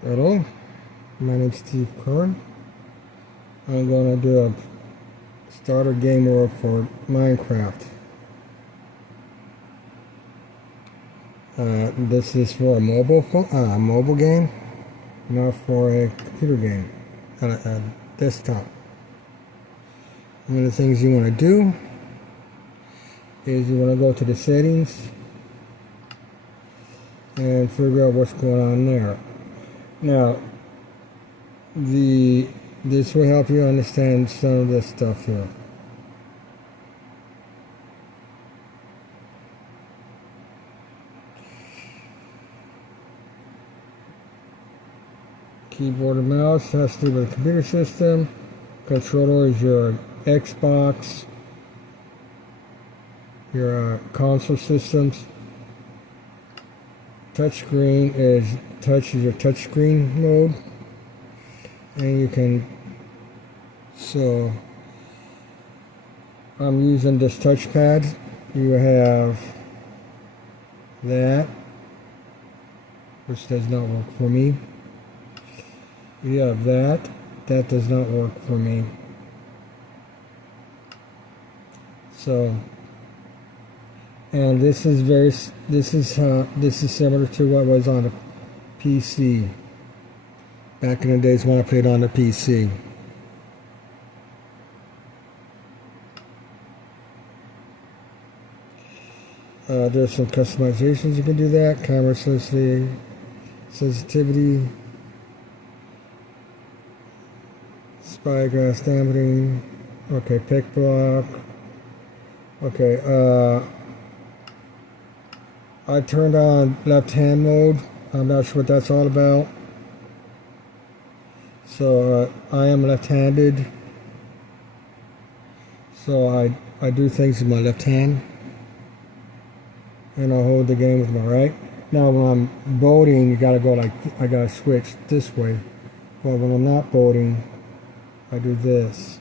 Hello, my name is Steve Kern. I'm going to do a starter game world for Minecraft. This is for a mobile game, not for a computer game, a desktop. One of the things you want to do is you want to go to the settings and figure out what's going on there. Now, this will help you understand some of this stuff here. Keyboard and mouse has to do with the computer system. Controller is your Xbox, your console systems. Touchscreen is your touchscreen mode, and you can. So I'm using this touchpad. You have that, which does not work for me. You have that does not work for me. So, and this is similar to what was on the PC back in the days when I played on the PC. There's some customizations you can do that. Camera sensitivity, spyglass dampening. Okay, pick block. Okay, I turned on left-hand mode. I'm not sure what that's all about. So I am left-handed. So I do things with my left hand, and I hold the game with my right. Now when I'm boating, you gotta go I gotta switch this way. But when I'm not boating, I do this.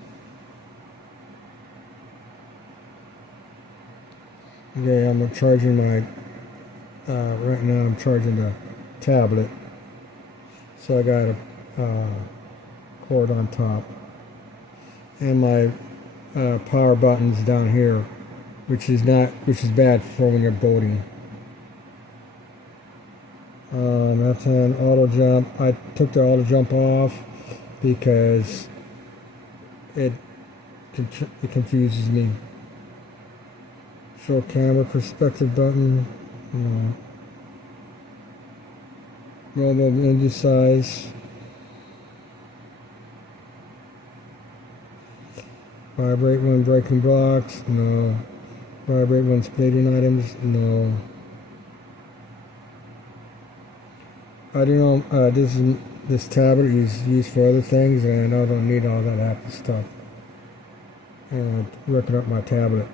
Okay, I'm charging my. Right now I'm charging the tablet, so I got a cord on top, and my power buttons down here, which is bad for when you're boating. Left hand auto jump. I took the auto jump off because it confuses me. Show camera perspective button. No. Mobile engine size. Vibrate when breaking blocks. No. Vibrate when splitting items. No. I don't know. This tablet is used for other things, and I don't need all that happy stuff. And I'm working up my tablet.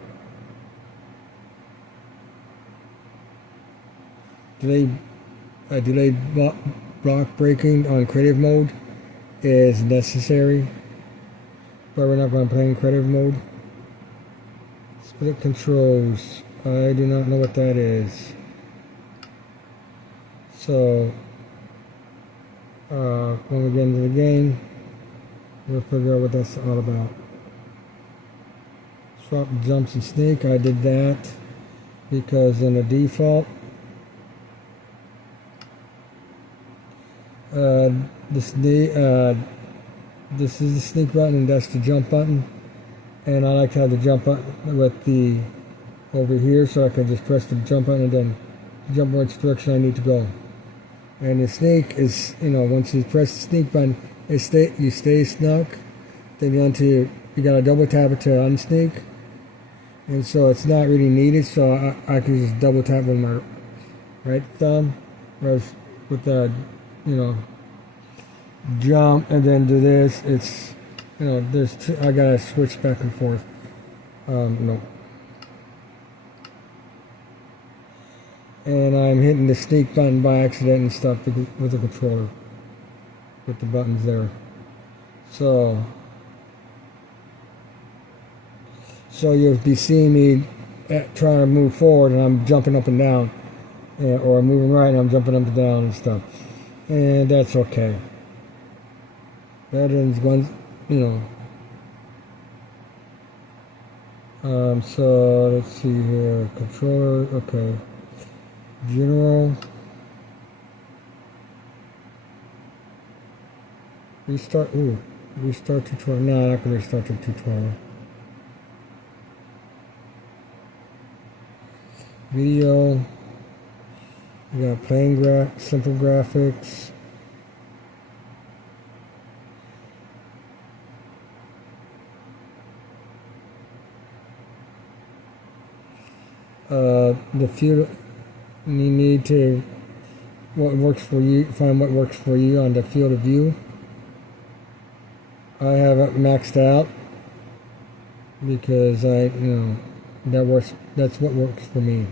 Delayed block breaking on creative mode is necessary, but we're not going to play in creative mode. Split controls. I do not know what that is. So when we get into the game, we'll figure out what that's all about. Swap jumps and sneak. I did that because in the default, this is the sneak button, and that's the jump button. And I like to have the jump button with the over here, so I can just press the jump button and then jump which direction I need to go. And the sneak is, once you press the sneak button, you stay snuck. Then you gotta double tap it to unsneak. And so it's not really needed, so I can just double tap with my right thumb, whereas with the jump and then do this, it's I gotta switch back and forth. No. And I'm hitting the sneak button by accident and stuff with the controller, with the buttons there. So you'll be seeing me trying to move forward, and I'm jumping up and down, or I'm moving right and I'm jumping up and down and stuff. and that's okay. Better than one, you know. So let's see here. Controller, okay. General. Restart. Ooh, restart tutorial. No, I'm not gonna restart the tutorial. Video. We got plain simple graphics. The field you need to what works for you. Find what works for you on the field of view. I have it maxed out because that works. That's what works for me.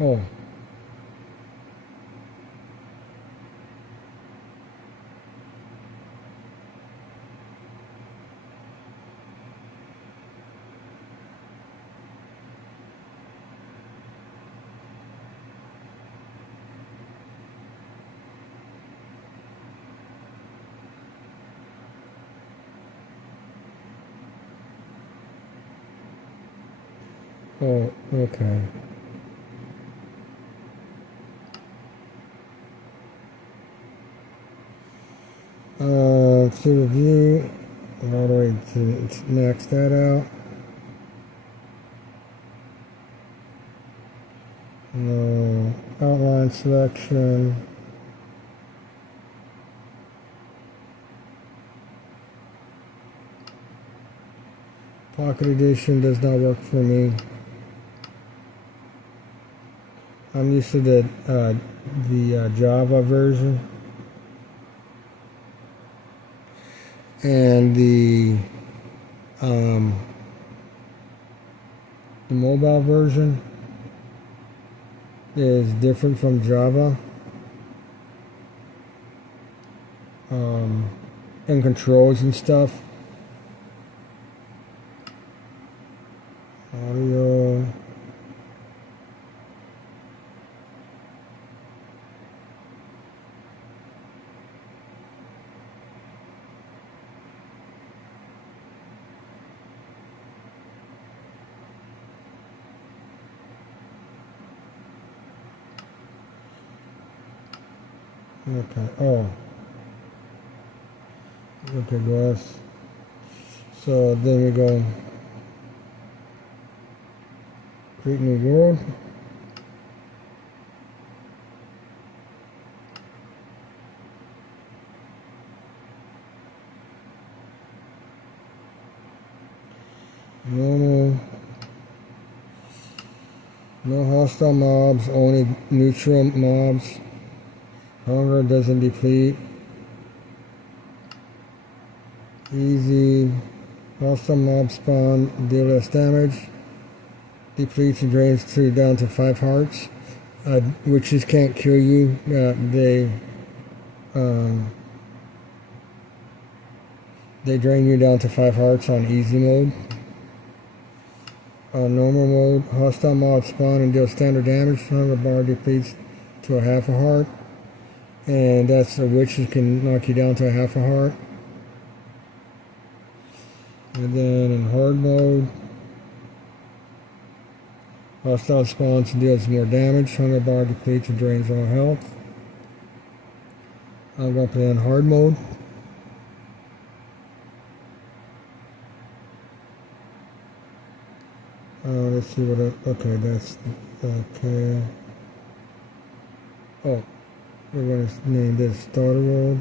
Oh. Oh, okay. To review, all the way to max that out. No outline selection. Pocket edition does not work for me. I'm used to the Java version. And the mobile version is different from Java. And controls and stuff. Audio. Okay. Oh. Okay, glass. So then we go create new world. Normal. No hostile mobs, only neutral mobs. Hunger doesn't deplete. Easy. Hostile mob spawn, deal less damage. Depletes and drains down to 5 hearts. Witches can't kill you. They drain you down to 5 hearts on easy mode. Normal mode, hostile mob spawn and deal standard damage. Hunger bar depletes to a half a heart. And that's the witches can knock you down to a half a heart. And then in hard mode, hostile spawns and deals more damage. Hunger bar depletes and drains all health. I'm going to play on hard mode. Let's see what okay, that's okay. Oh, we're going to name this starter world.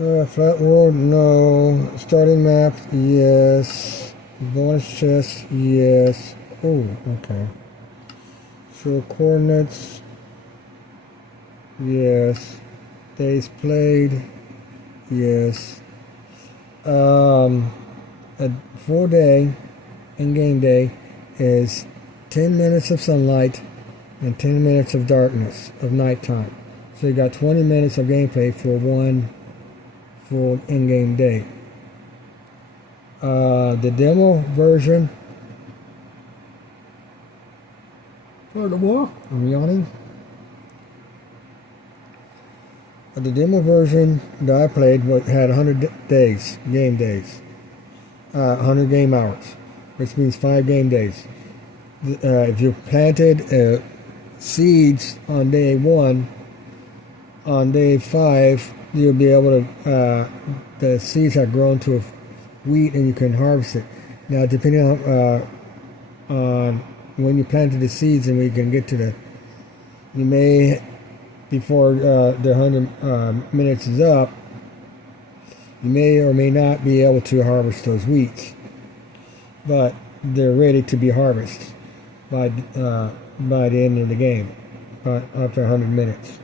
Flat world, no. Starting map, yes. Bonus chest, yes. Oh, okay. Show coordinates, yes. Days played, yes. A full day, in-game day, is 10 minutes of sunlight and 10 minutes of darkness, of nighttime. So you got 20 minutes of gameplay for one full in-game day. The demo version. Pardon what? I'm yawning. The demo version that I played had 100 days, game days, 100 game hours, which means 5 game days. If you planted seeds on day 1, on day 5, you'll be able to, the seeds have grown to a wheat and you can harvest it. Now, depending on when you planted the seeds and we can get to you may, before the 100 minutes is up, you may or may not be able to harvest those wheats, but they're ready to be harvested by the end of the game, after 100 minutes.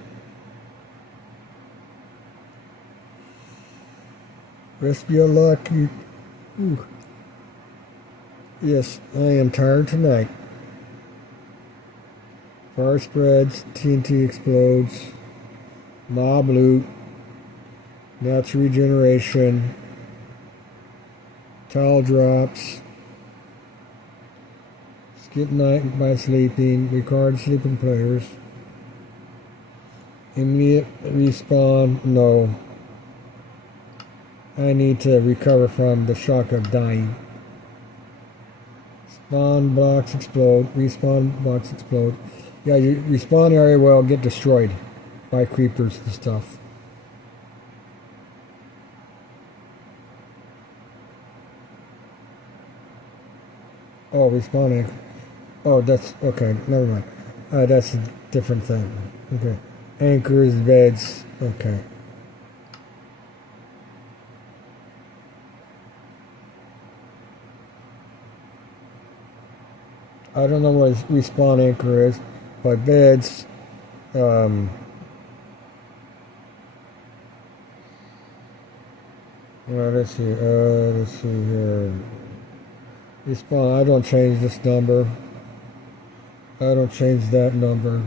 Rest of your luck. Yes, I am tired tonight. Fire spreads, TNT explodes, mob loot, natural regeneration, tile drops, skip night by sleeping, record sleeping players, immediate respawn, no. I need to recover from the shock of dying. Spawn blocks explode, respawn blocks explode. Yeah, your respawn area will get destroyed by creepers and stuff. Oh, respawning. Oh, that's okay. Never mind. That's a different thing. Okay. Anchors, beds. Okay. I don't know what a respawn anchor is, but beds. Well, let's see. Let's see here. Respawn. I don't change this number. I don't change that number.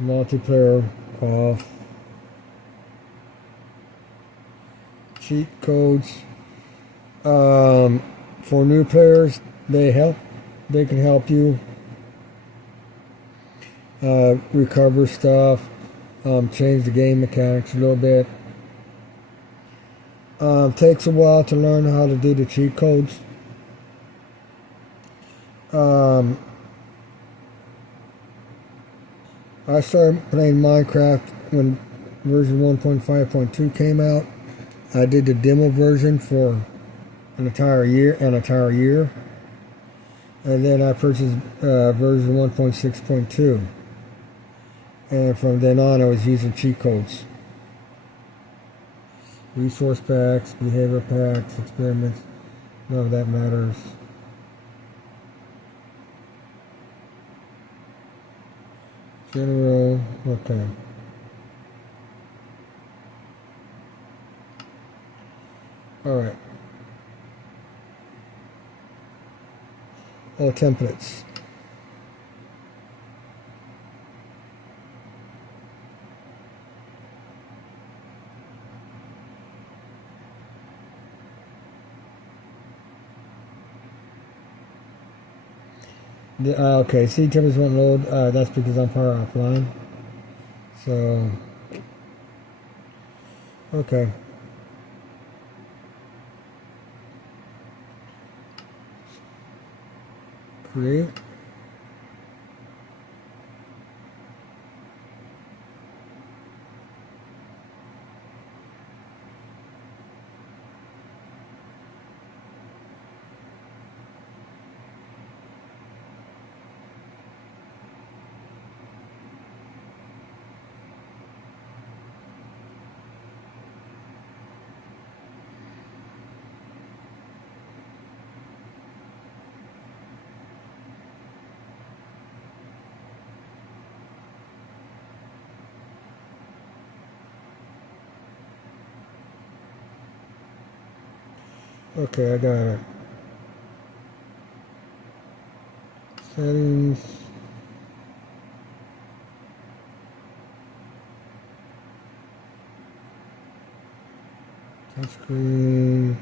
Multiplayer off. Cheat codes. For new players, they can help you recover stuff, change the game mechanics a little bit. Takes a while to learn how to do the cheat codes. I started playing Minecraft when version 1.5.2 came out. I did the demo version for an entire year, and then I purchased version 1.6.2, and from then on I was using cheat codes, resource packs, behavior packs, experiments. None of that matters. General, okay. Alright. Oh, templates. Okay, see, templates won't load. That's because I'm far offline. So, okay. Create. Okay, I got it. Settings. Touchscreen.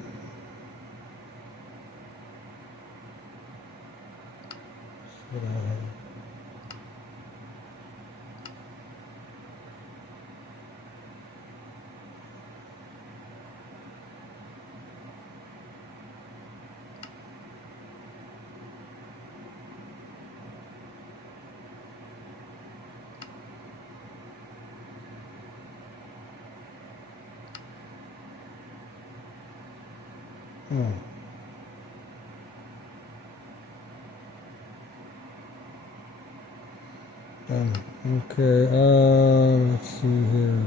Oh. Okay, let's see here.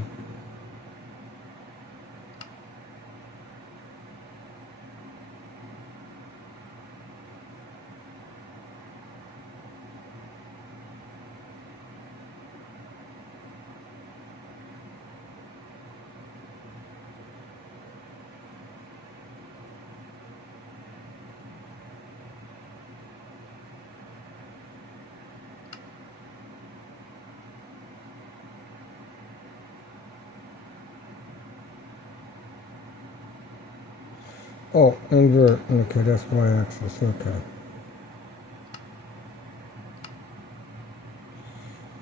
Oh, invert. Okay, that's y-axis. Okay.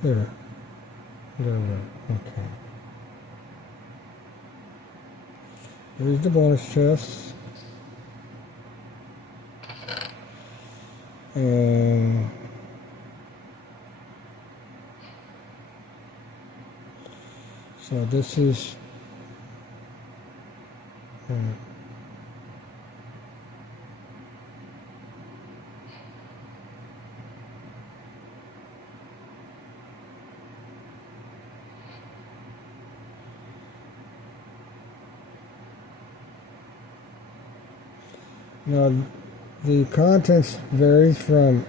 There. There. Okay. There's the bonus chest. And so this is now the contents varies from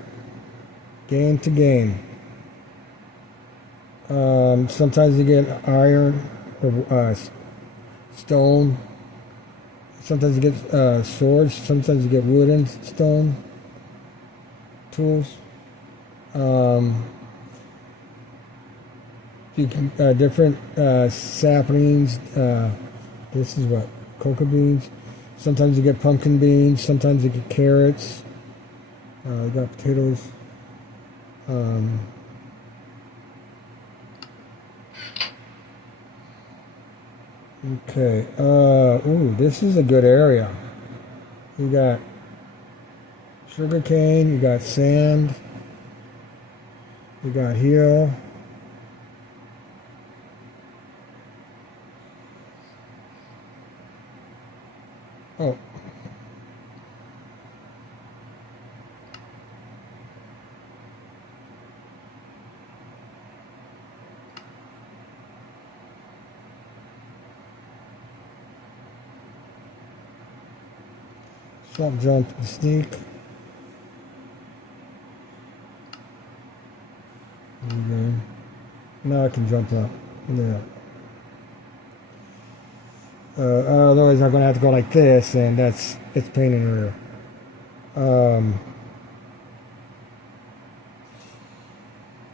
game to game. Sometimes you get iron or stone. Sometimes you get swords. Sometimes you get wooden, stone tools. You can different saplings. This is what cocoa beans. Sometimes you get pumpkin beans. Sometimes you get carrots. You got potatoes. Okay. Ooh, this is a good area. You got sugar cane. You got sand. You got hill. Oh. Stop, jump, and sneak. Okay. Now I can jump up. Yeah. Otherwise, I'm going to have to go like this, and it's pain in the rear.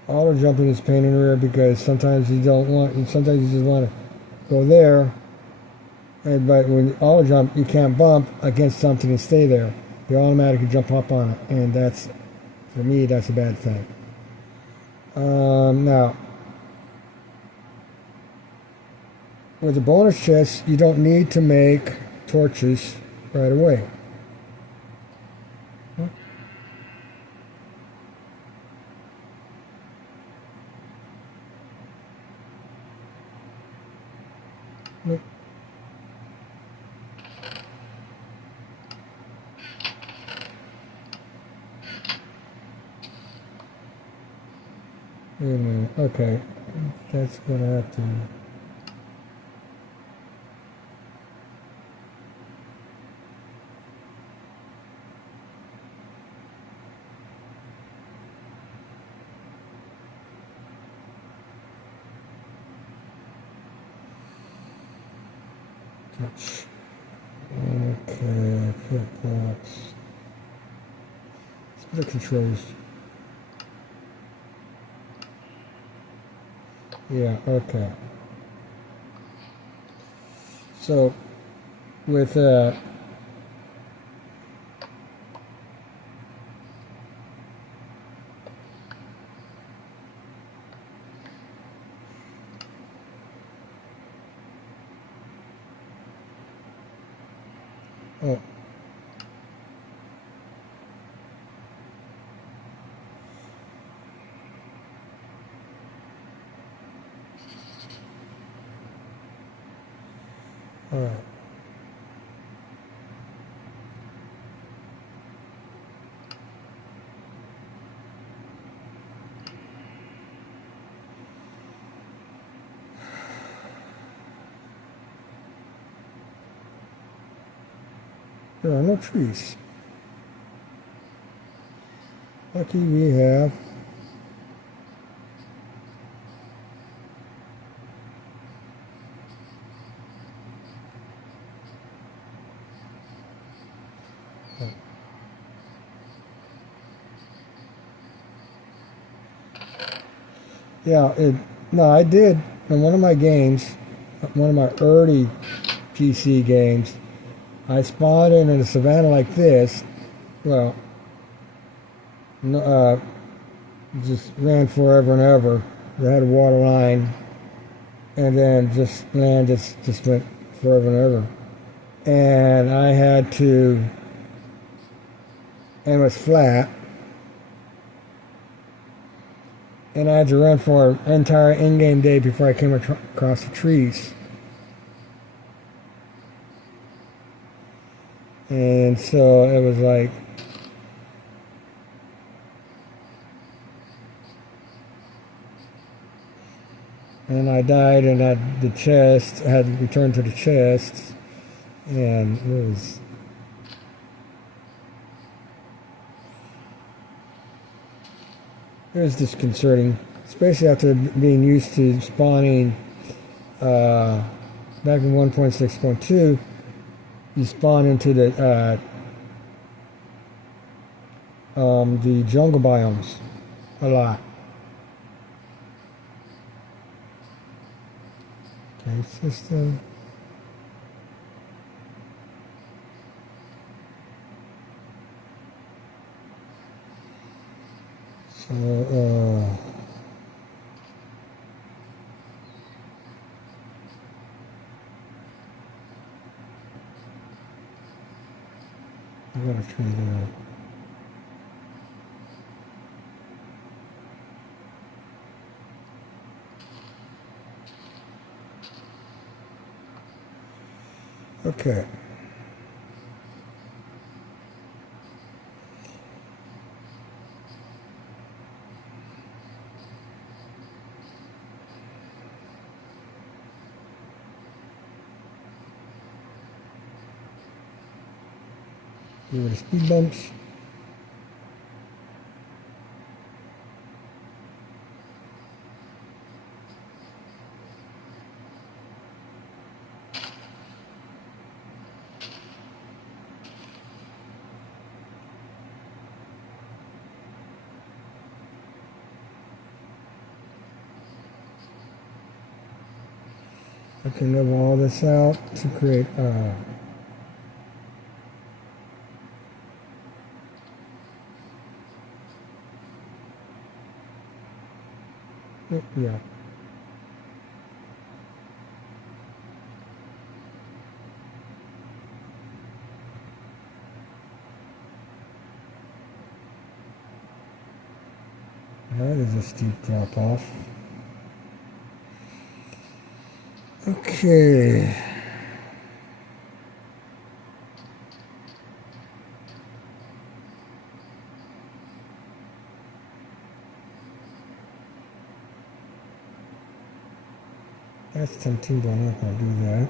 Auto jumping is pain in the rear because sometimes you don't want, sometimes you just want to go there, but when you auto jump, you can't bump against something and stay there. You automatically jump up on it, and that's, for me, that's a bad thing. Now, with the bonus chest, you don't need to make torches right away. Nope. Wait a minute. Okay, that's gonna have to. Touch. Okay, flip blocks. Let's put the controls. Yeah, okay. So with oh, all right. There are no trees. Lucky we have. Yeah, no, I did in one of my games, one of my early PC games. I spawned in a savannah like this. Well, no, just ran forever and ever. They had a water line, and then land just went forever and ever. And I had to, and it was flat, and I had to run for an entire in-game day before I came across the trees. And so it was like, and I died, and I had to return to the chest, and it was disconcerting, especially after being used to spawning back in 1.6.2. You spawn into the jungle biomes a lot. Okay, system. So, I gotta try that. Okay. Give it a speed bumps. I can level all this out to create yeah. That is a steep drop off. Okay. That's tempting, but I'm not going to do that.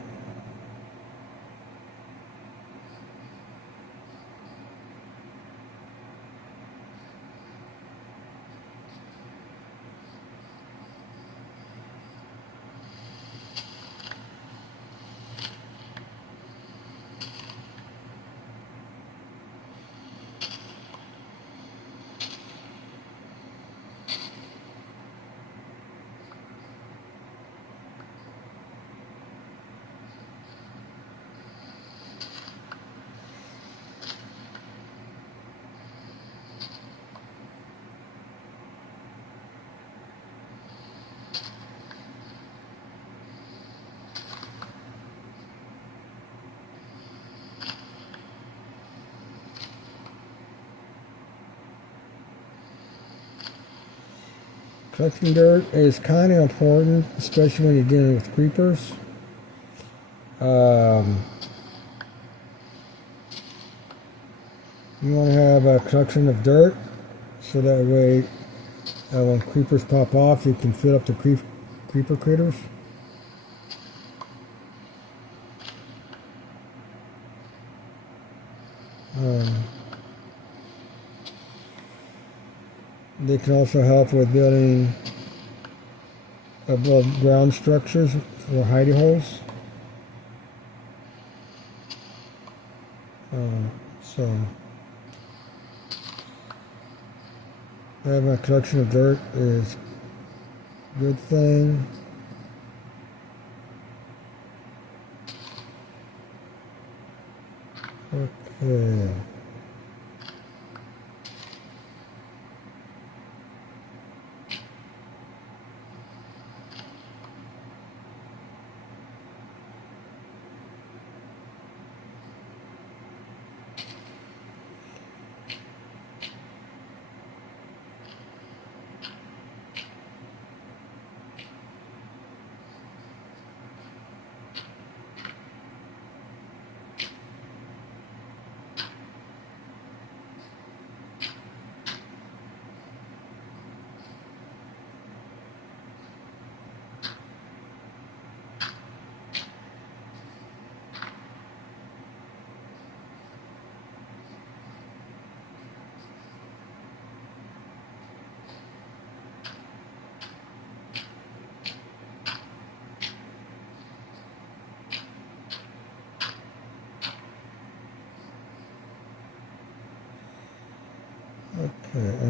Collecting dirt is kind of important, especially when you're dealing with creepers. You want to have a collection of dirt so that way when creepers pop off you can fill up the creeper critters. They can also help with building above ground structures for hidey holes. So having a collection of dirt is a good thing. Okay. Okay.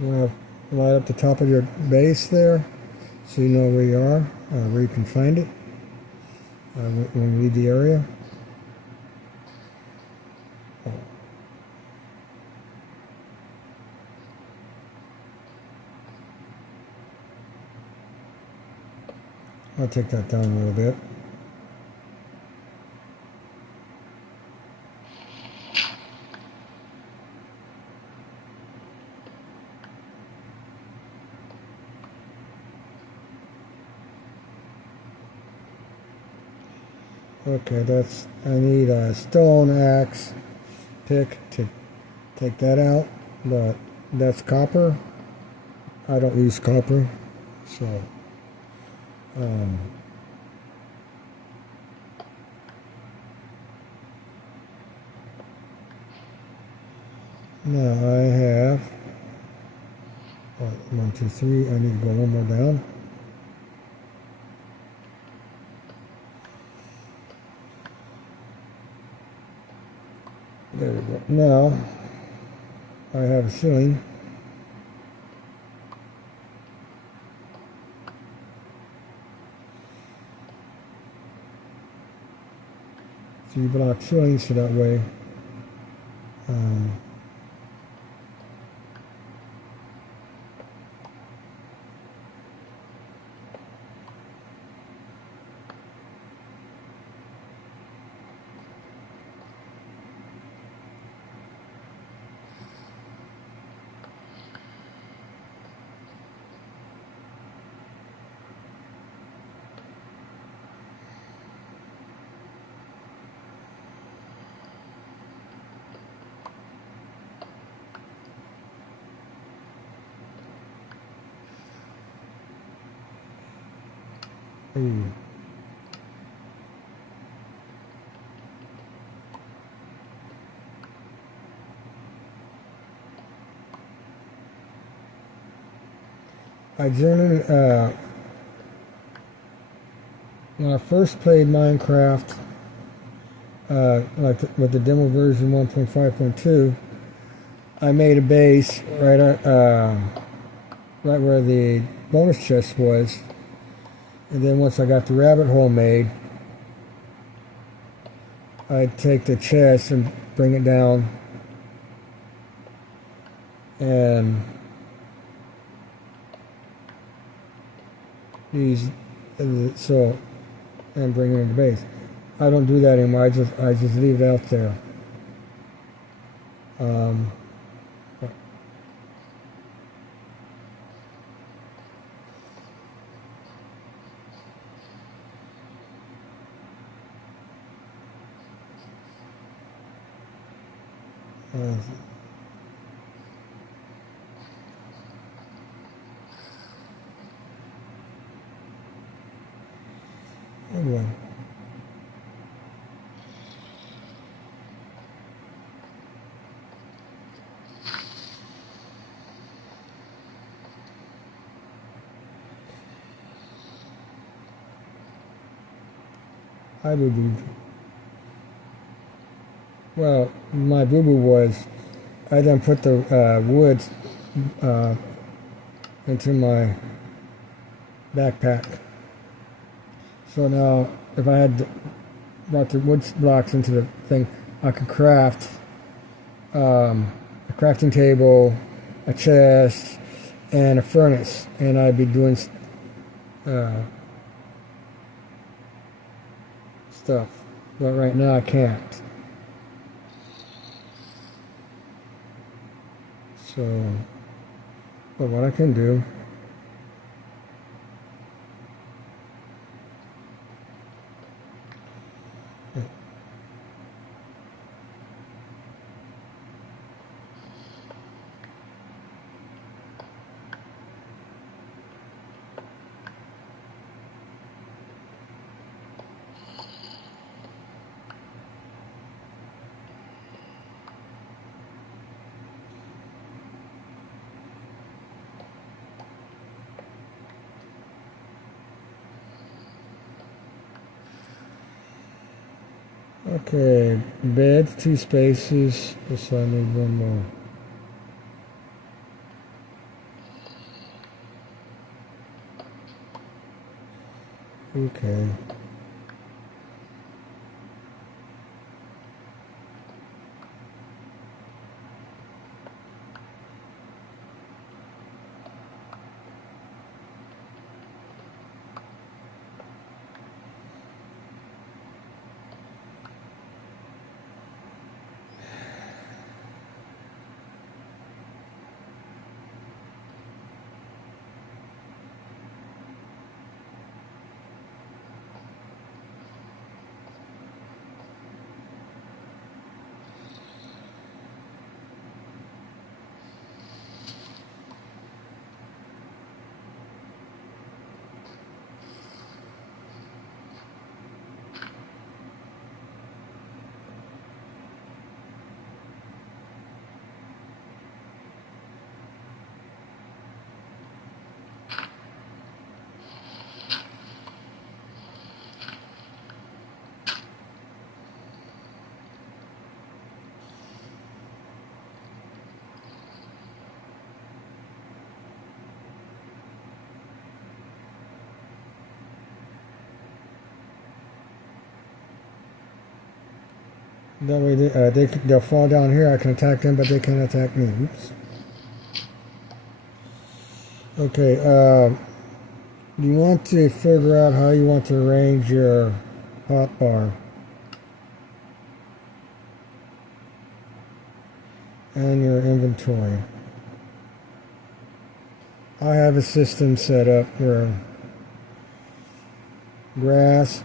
You want to light up the top of your base there so you know where you are, where you can find it when you leave the area. I'll take that down a little bit. Okay, I need a stone axe pick to take that out, but that's copper. I don't use copper, so now I have 1, 2, 3. I need to go one more down. There we go. Now I have a ceiling. 3-block ceiling, so that way Ooh. I generally, when I first played Minecraft, with the demo version 1.5.2, I made a base right where the bonus chest was, and then once I got the rabbit hole made, I'd take the chest and bring it down and use so and bring it into base. I don't do that anymore. I just leave it out there. Anyway. I boo-boo. Well, my boo-boo was I then put the wood into my backpack. So now, if I had brought the wood blocks into the thing, I could craft a crafting table, a chest, and a furnace, and I'd be doing stuff. But right now I can't. So, but what I can do, okay, bed, 2 spaces, so I need 1 more. Okay. That way they'll fall down here. I can attack them, but they can't attack me. Oops. Okay, you want to figure out how you want to arrange your hotbar and your inventory. I have a system set up where grass,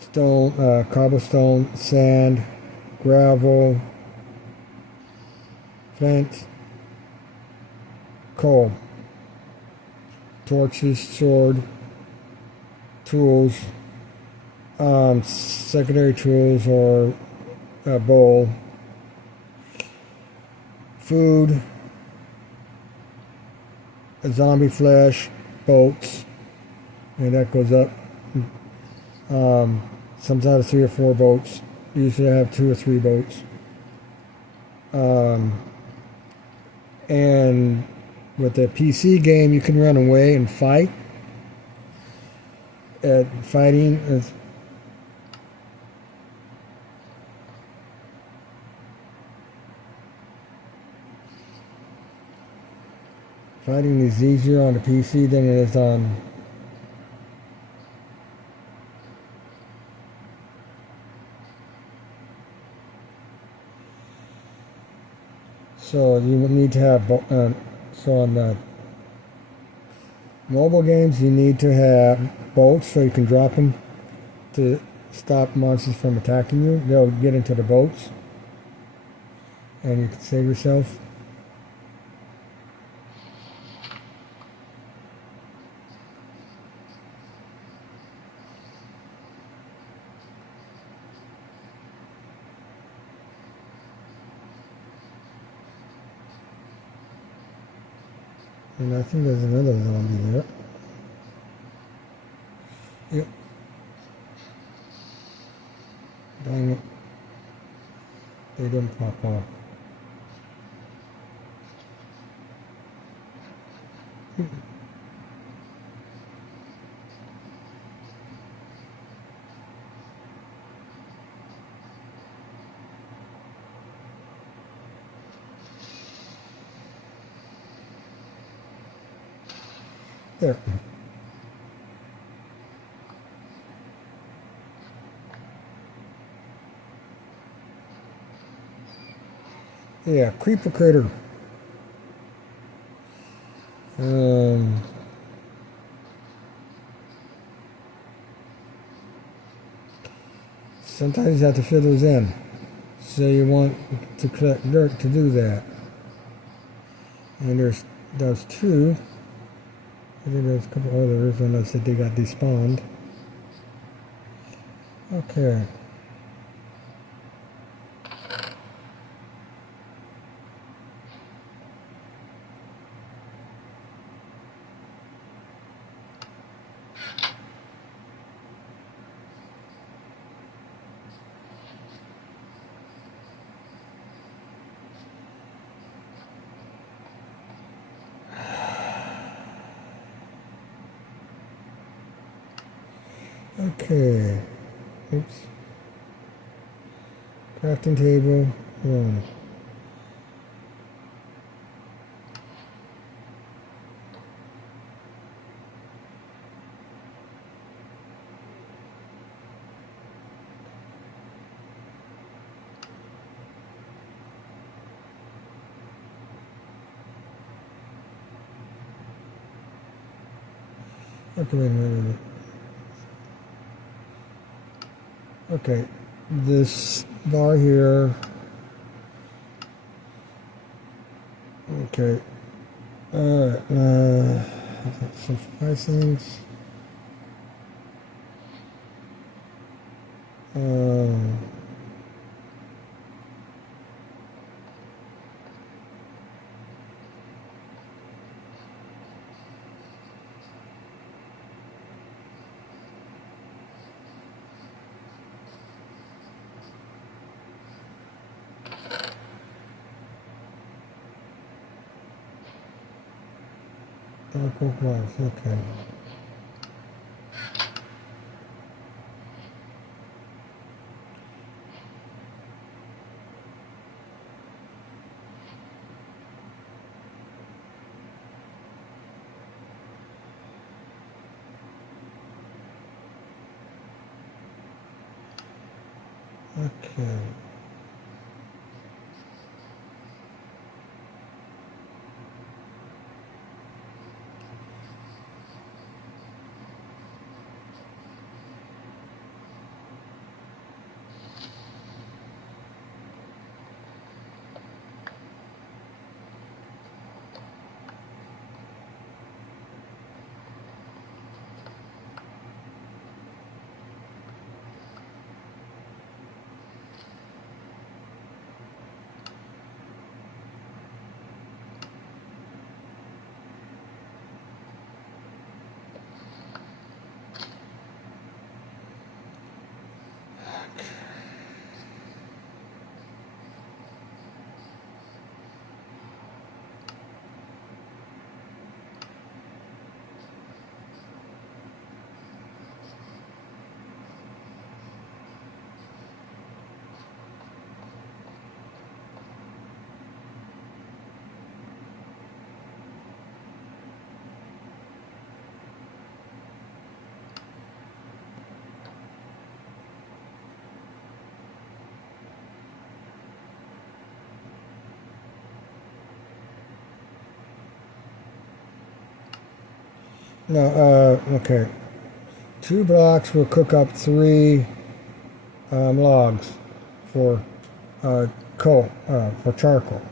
stone, cobblestone, sand, gravel, flint, coal, torches, sword, tools, secondary tools, or a bowl, food, a zombie flesh, boats, and that goes up. Sometimes I have 3 or 4 boats. Usually I have 2 or 3 boats. And with the PC game, you can run away and fight. Fighting is easier on the PC than it is on so you need to have so on the mobile games you need to have boats so you can drop them to stop monsters from attacking you. They'll get into the boats and you can save yourself. And I think there's another zombie there. Yep. Dang it. They didn't pop off. There. Yeah, creeper critter. Sometimes you have to fill those in. So you want to collect dirt to do that. And there's those 2. I think there's a couple others, and I said they got despawned. Okay. Okay. Oops. Crafting table. 1. Okay, wait a minute. Okay, this bar here. Okay. Some pricings. Dark oak glass, okay. Okay. No, okay. 2 blocks will cook up 3 logs for coal, for charcoal.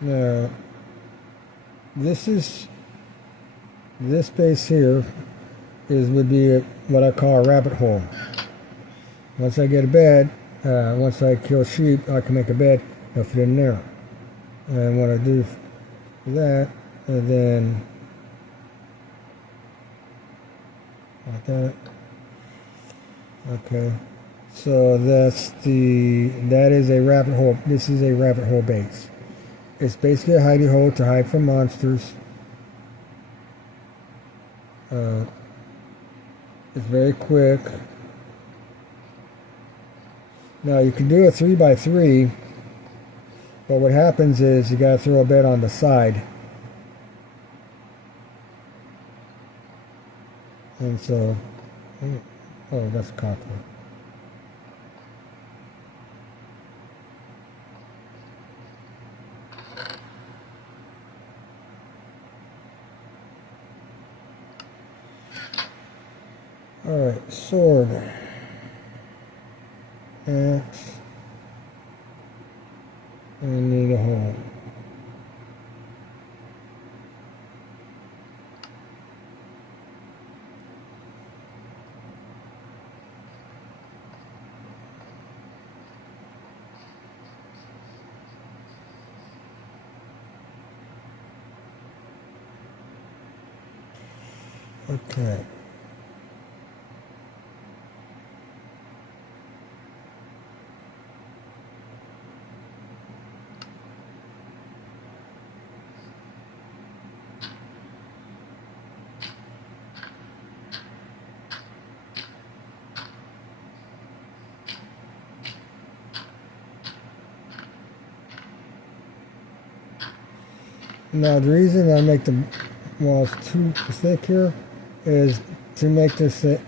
Now, this space here would be what I call a rabbit hole. Once I get a bed, once I kill sheep, I can make a bed and fit in there. And what I do for that, and then like that. Okay. So that is a rabbit hole. This is a rabbit hole base. It's basically a hidey hole to hide from monsters. It's very quick. Now you can do a 3x3, but what happens is you gotta throw a bed on the side. And so, oh, that's copper. Alright, sword. Axe. And I need a hole. Okay. Now the reason I make the walls too thick here is to make this the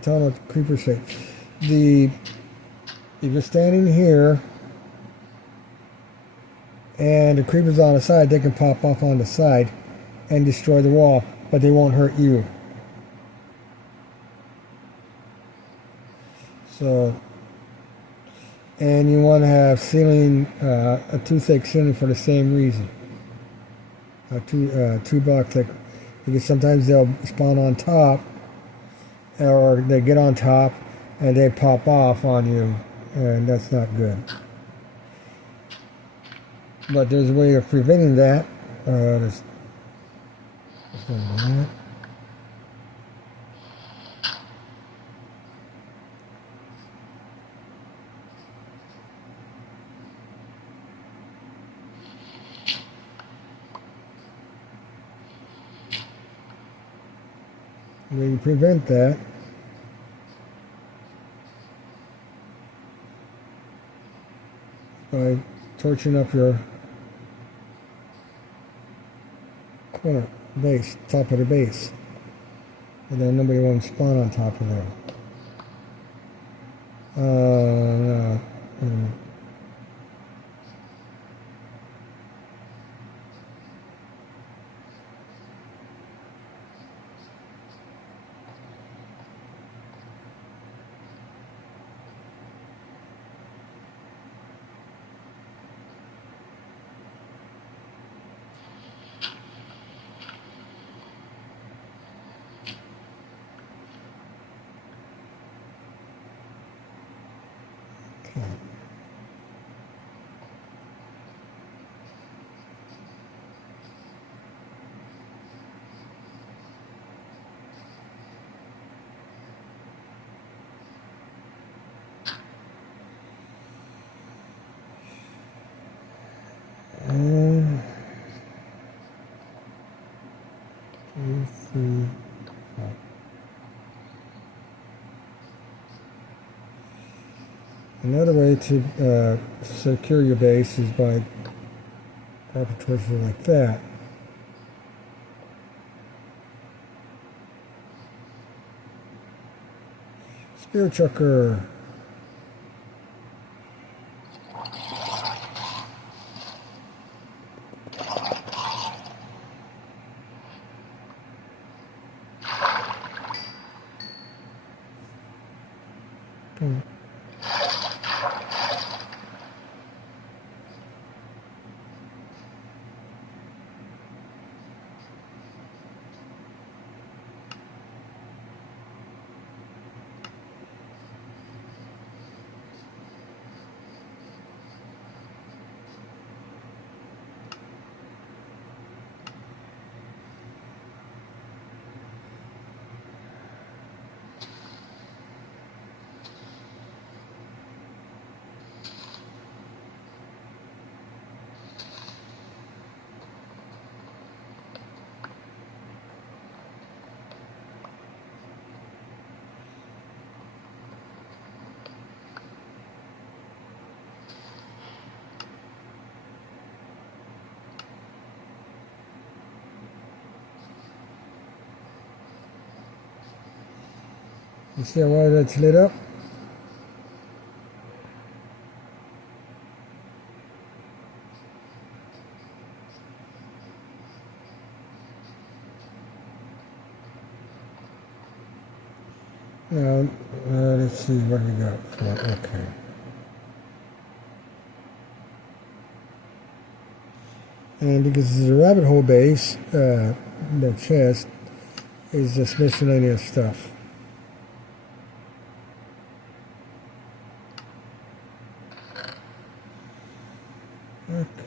tunnel creeper shape. If you're standing here and the creepers on the side, they can pop off on the side and destroy the wall, but they won't hurt you. So, and you want to have ceiling, a too thick ceiling for the same reason. Two block thick, because sometimes they'll spawn on top, or they get on top and they pop off on you, and that's not good. But there's a way of preventing that. We prevent that by torching up your corner base, top of the base, and then nobody won't spawn on top of there. No. Okay. 2, 3, 4. Another way to secure your base is by dropping towards it like that. Spear chucker. You see why that's lit up? Now, let's see what we got for, okay. And because it's a rabbit hole base, the chest is just miscellaneous stuff.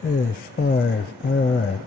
Okay, 5, alright.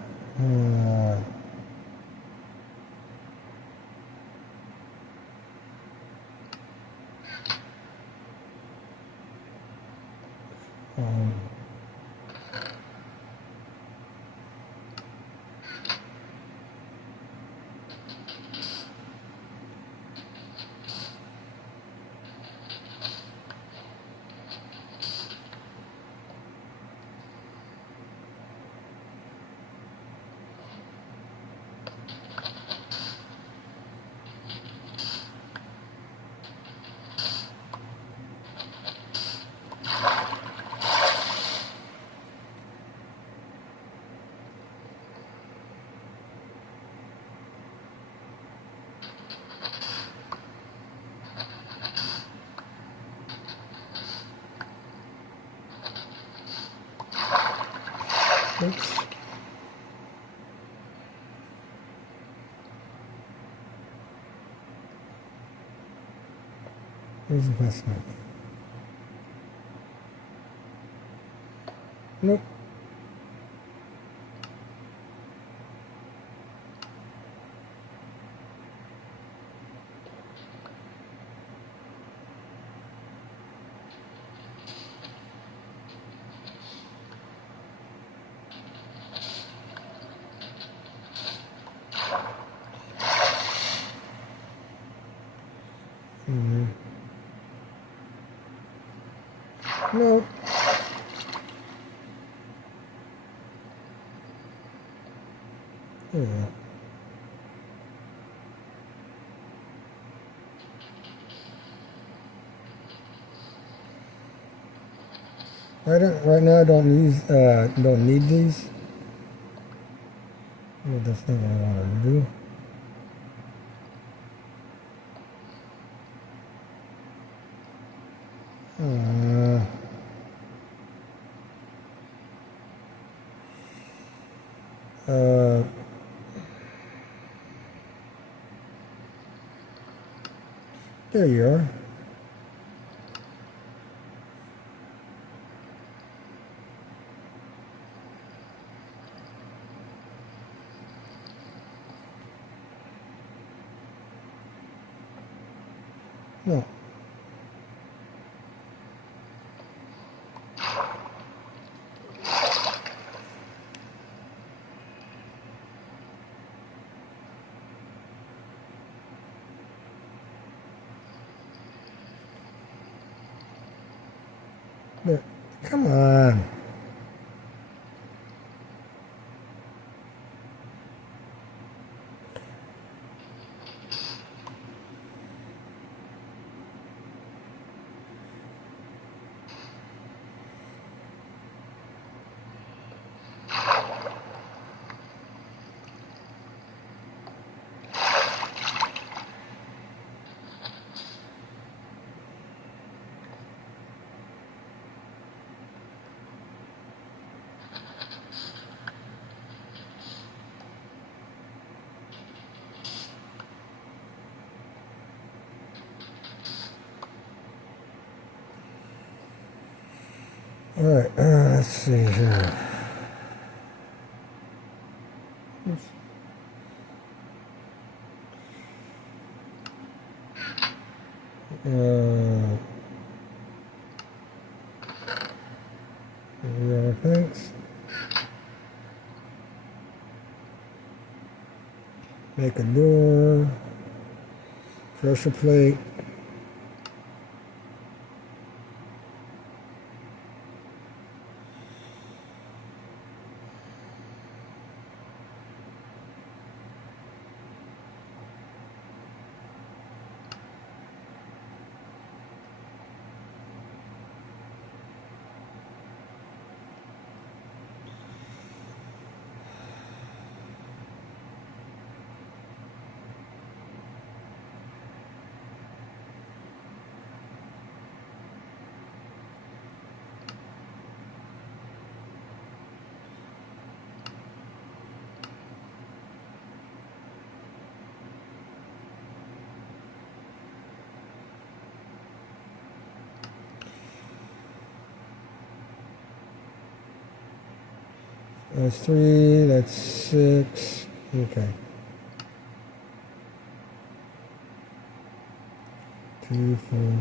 Oops. Where's the best knife? Nope. Nope. Yeah. Right now I don't need these. Well, that's not what I wanted to do. There you are. No. But, come on. Alright, let's see here. Oops. Yeah, thanks. Make a door. Pressure plate. That's 3, that's 6, okay. 2, 4.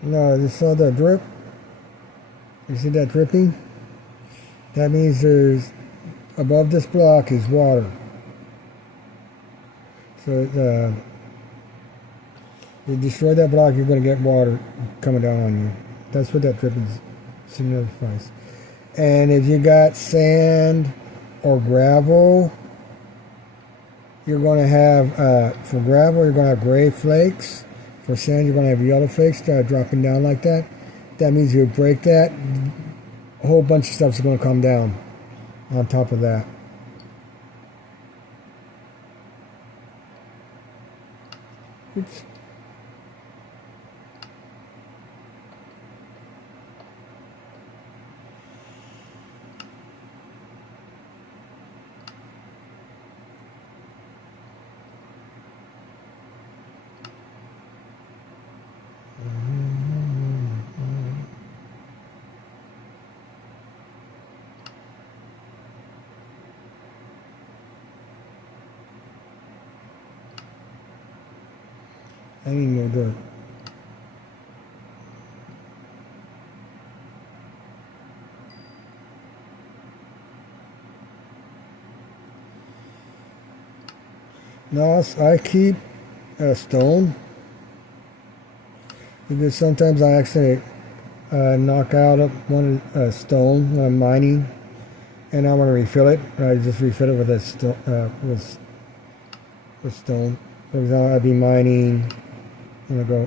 No, you saw that drip? You see that dripping? That means there's, above this block is water. So you destroy that block, you're going to get water coming down on you. That's what that dripping signifies. And if you got sand or gravel, you're going to have, for gravel, you're going to have gray flakes. For sand, you're going to have yellow flakes dropping down like that. That means you break that, a whole bunch of stuff's going to come down on top of that. Oops. I need more dirt. Now I keep a stone because sometimes I actually knock out one stone when I'm mining, and I want to refill it. I just refill it with a with stone. For example, I'd be mining, and I go,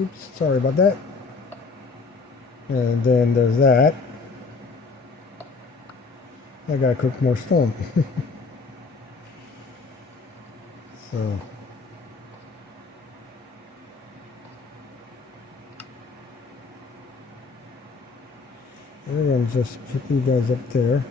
oops, sorry about that. And then there's that. I gotta cook more stone. So. We're going to just put you guys up there.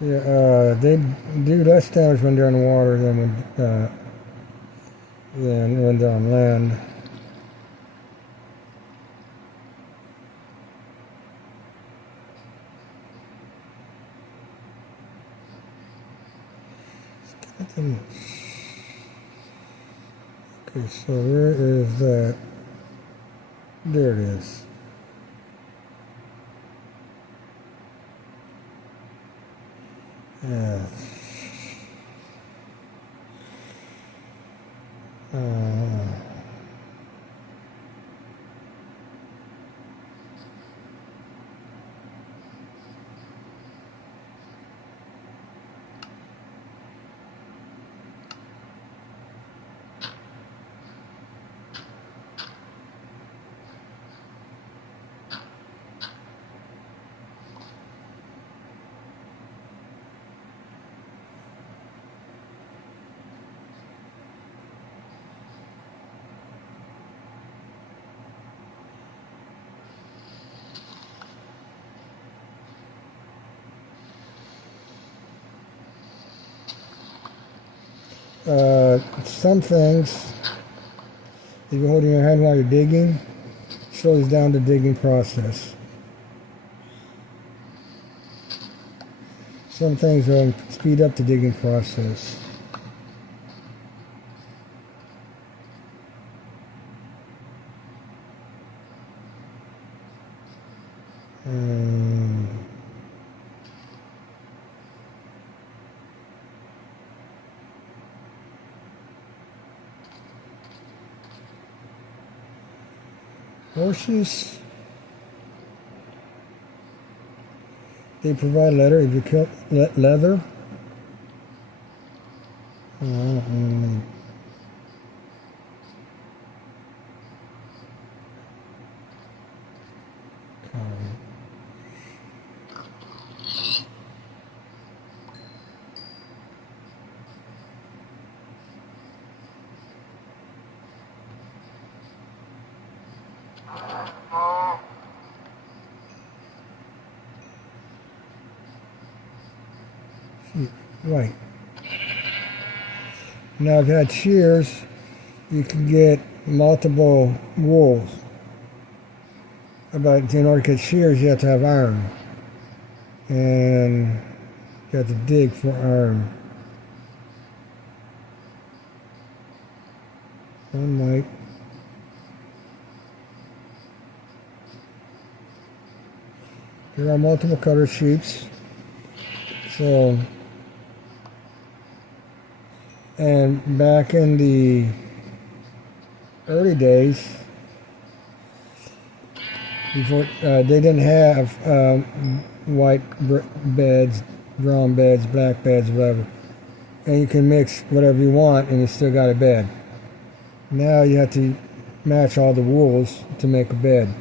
Yeah, they do less damage when they're in the water than when they're on land. Okay, so where is that? There it is. Yeah. Some things, if you're holding your hand while you're digging, slows down the digging process. Some things speed up the digging process. Horses, they provide leather. If you kill leather, right. Now, if you had shears, you can get multiple wools. But in order to get shears, you have to have iron. And you have to dig for iron. One might. There are multiple cutter sheets. So, and back in the early days, before they didn't have white beds, brown beds, black beds, whatever, and you can mix whatever you want, and you still got a bed. Now you have to match all the wools to make a bed.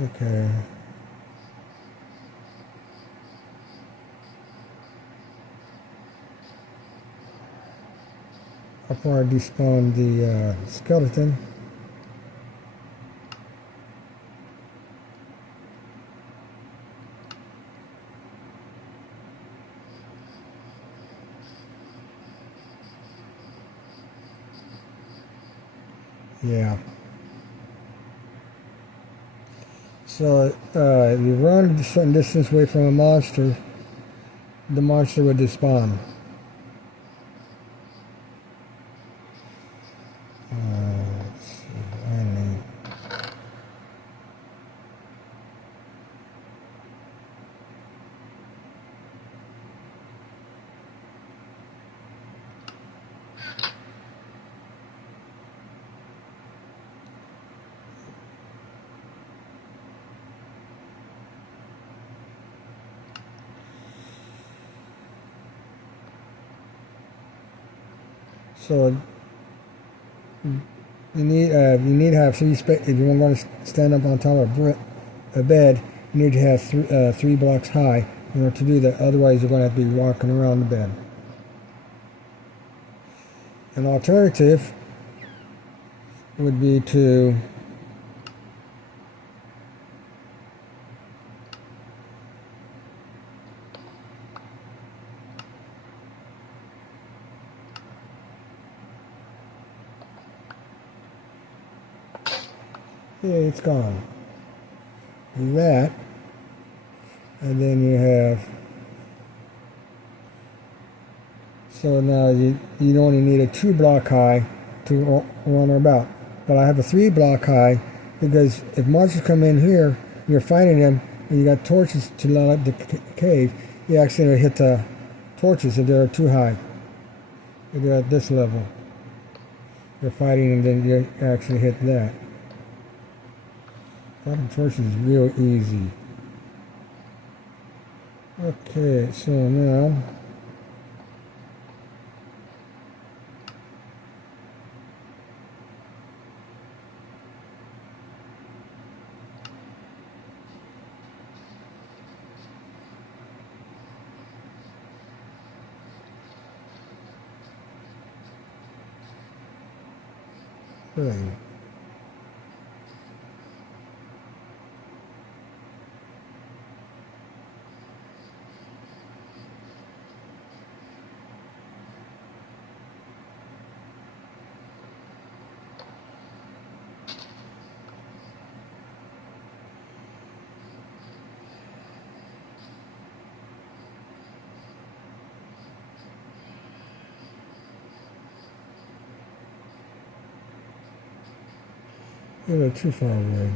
Okay. Before I despawn the skeleton. Yeah. So if you run a certain distance away from a monster, the monster would despawn. Let's see, animate. So you need to have three space. If you want to stand up on top of a bed, you need to have three blocks high in order to do that. Otherwise, you're going to have to be walking around the bed. An alternative would be to it's gone. Do that, and then you have. So now you only need a 2-block high to run about. But I have a 3-block high because if monsters come in here, you're fighting them, and you got torches to light up the cave, you accidentally hit the torches if they're too high. If they're at this level, you're fighting and then you actually hit that. Fighting torches is real easy. Okay, so now thing. They're too far away.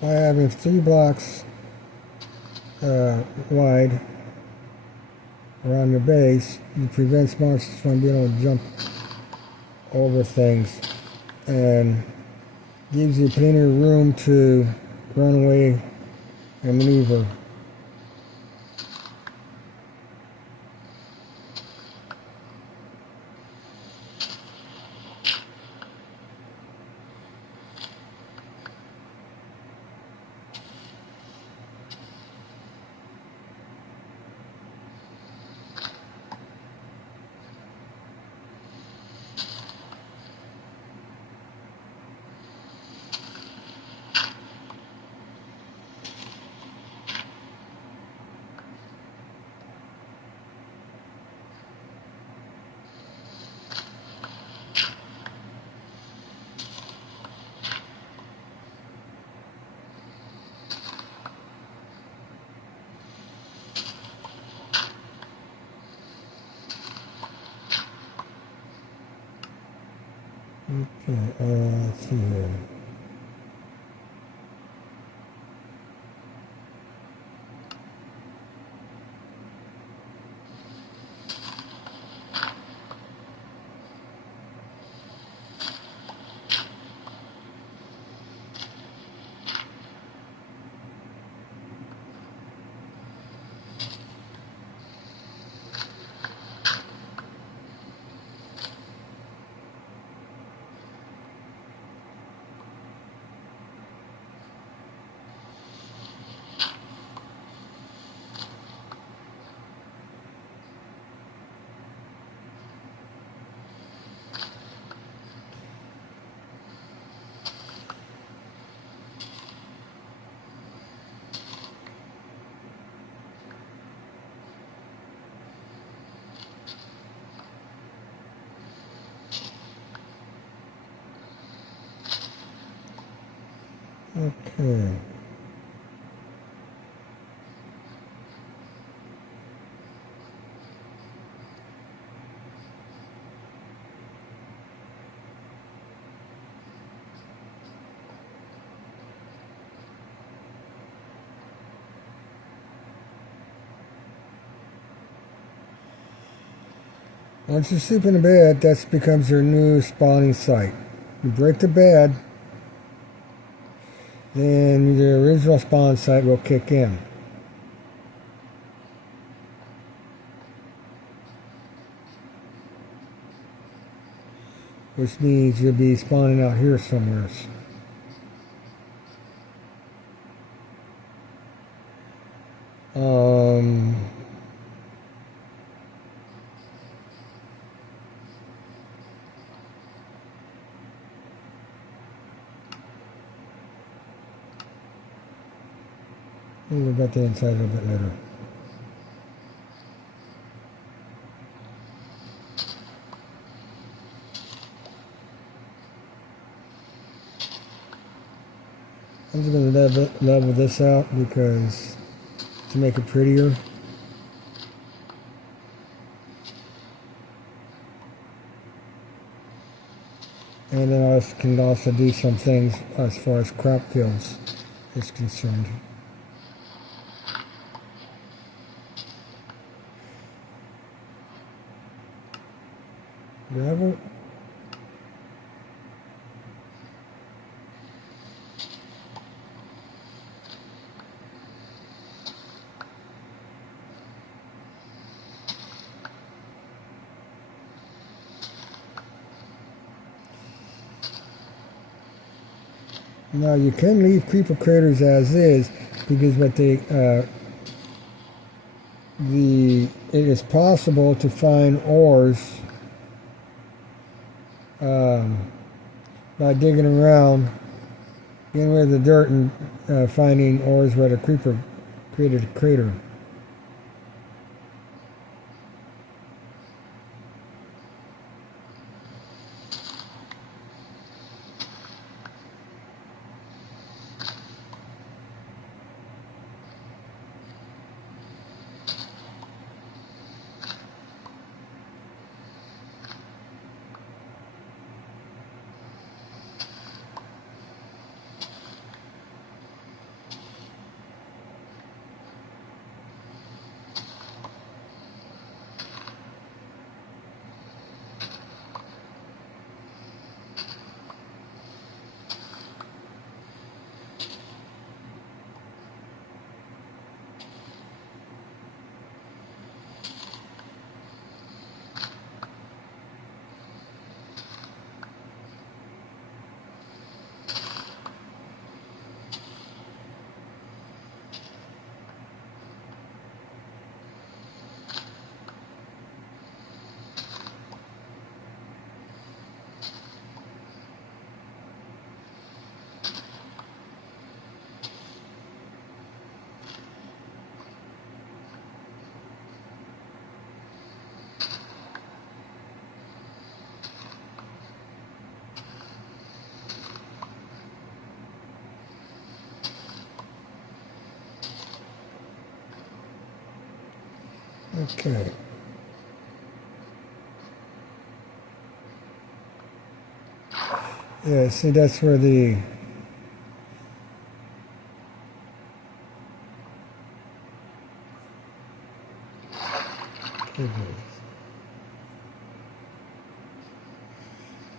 By having 3 blocks wide around your base, it prevents monsters from being able to jump over things and gives you plenty of room to run away and maneuver. Okay, let's see here. Okay. Once you sleep in the bed, that becomes your new spawning site. You break the bed, then the original spawn site will kick in. Which means you'll be spawning out here somewhere. We'll look at the inside a little bit later. I'm just going to level this out because to make it prettier. And then I can also do some things as far as crop fields is concerned. Gravel. Now you can leave creeper craters as is because what it is possible to find ores by digging around, getting rid of the dirt and finding ores where the creeper created a crater. Okay. Yeah, see, that's where the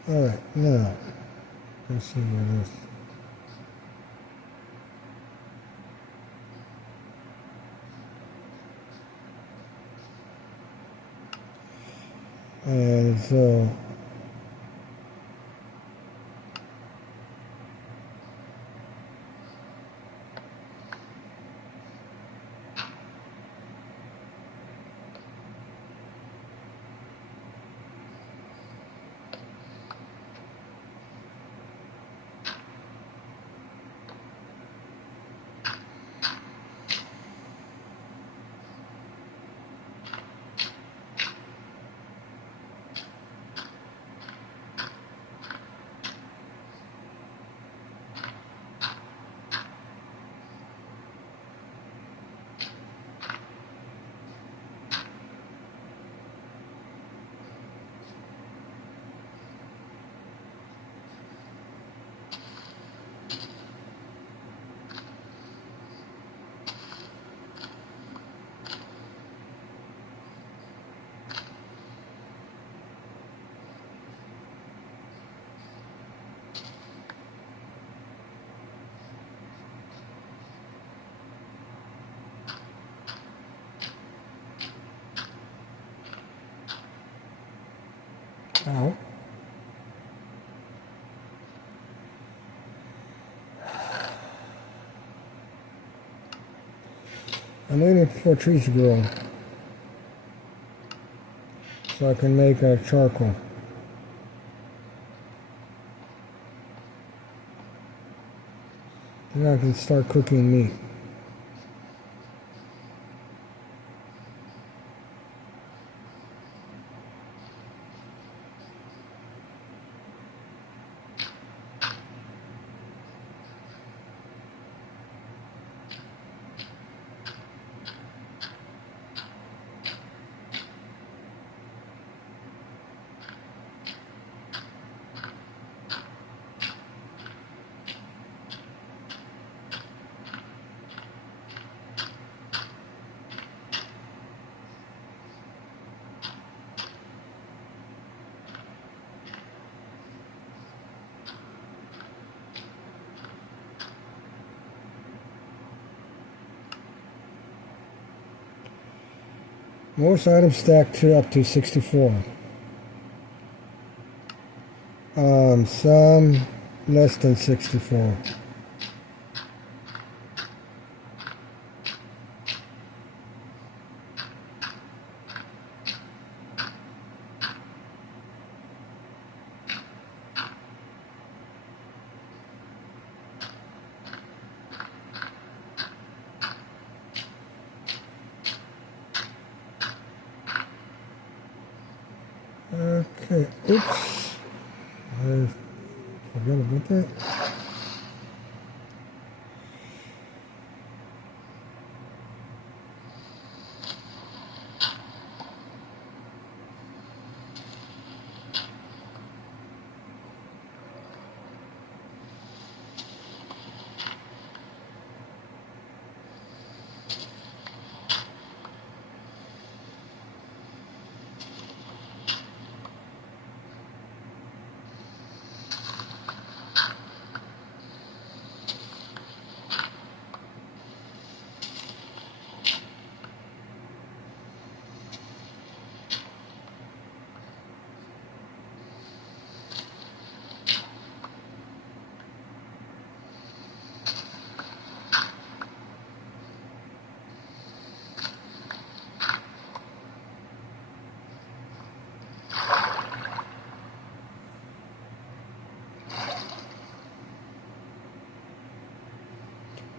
Alright, now let's see where this. And so Ow. I'm waiting for trees to grow so I can make a charcoal. Then I can start cooking meat. Most items stack to up to 64. Some less than 64. Okay, oops. I forgot about that.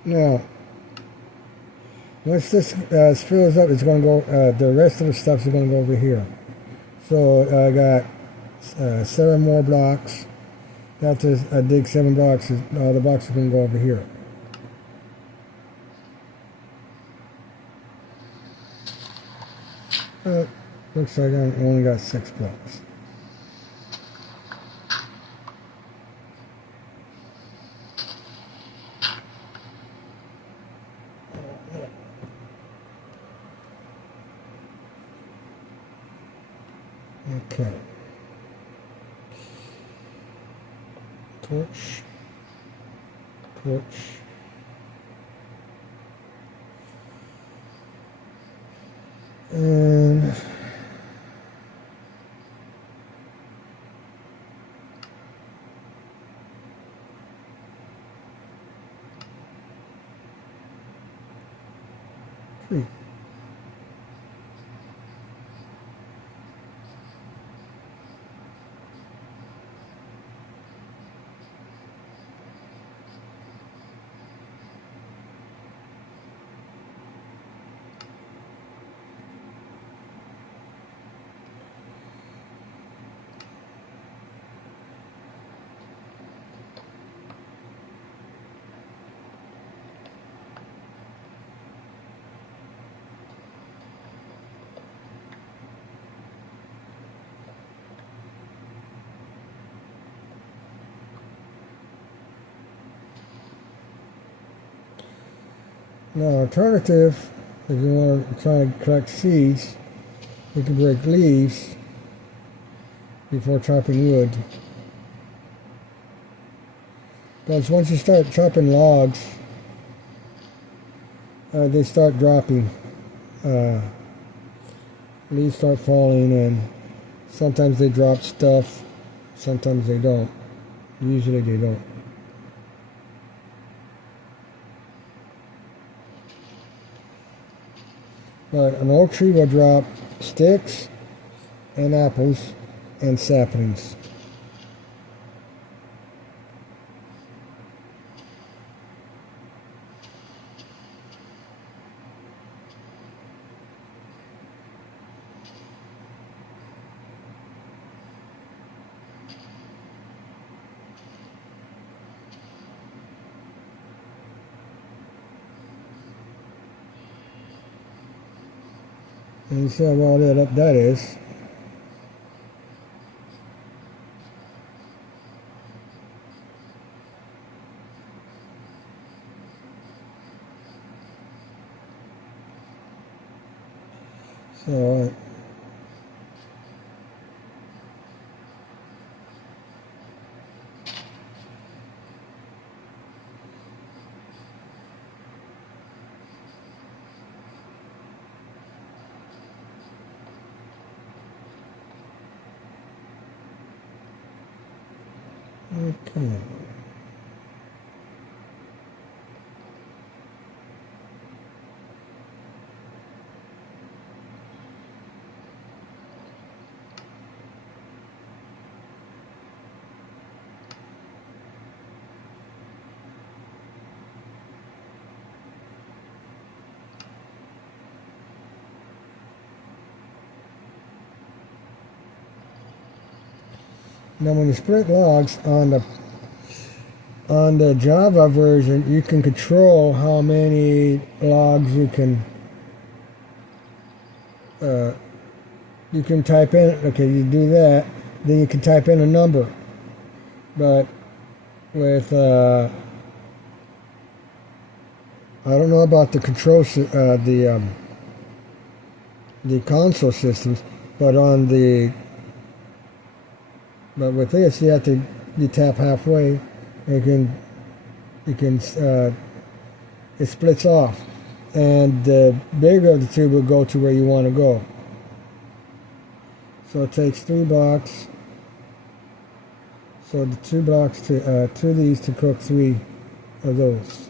Now, once this fills up, it's going to go, the rest of the stuff is going to go over here. So I got 7 more blocks. After I dig 7 blocks, the box is going to go over here. Looks like I only got 6 blocks. Okay. Torch. Torch. And tree. Now, alternative, if you want to try to collect seeds, you can break leaves before chopping wood. Because once you start chopping logs, they start dropping. Leaves start falling, and sometimes they drop stuff, sometimes they don't. Usually they don't. But an oak tree will drop sticks and apples and saplings. And you see how well lit up that is. So okay. Now when you split logs on the Java version, you can control how many logs you can type in. Okay, you do that, then you can type in a number. But with I don't know about the the console systems, but with this you tap halfway, and it splits off, and the bigger of the two will go to where you want to go. So it takes 3 blocks. So the 2 blocks to 2 of these to cook 3 of those.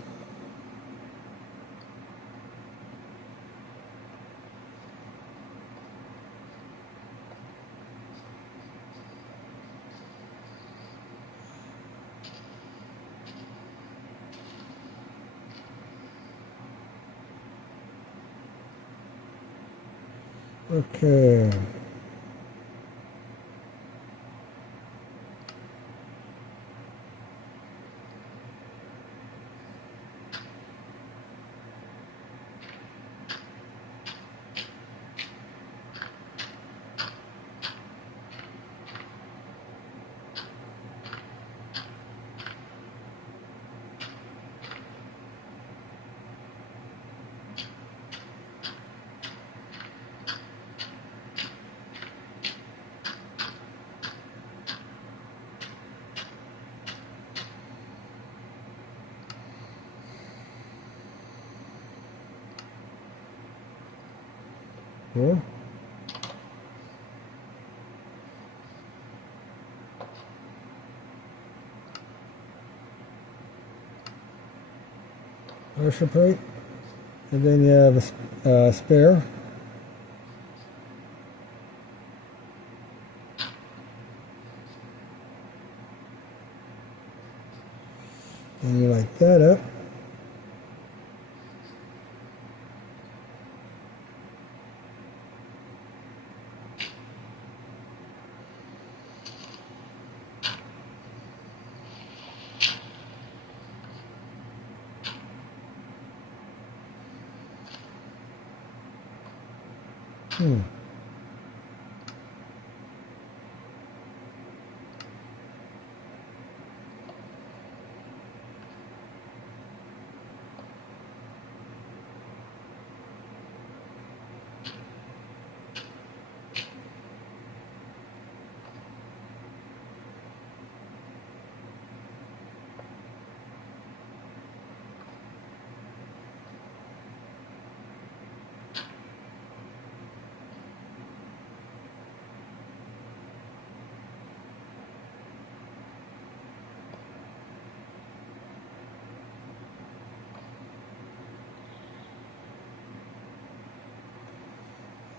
Okay. Cool. Pressure plate. And then you have a spare. And you light that up.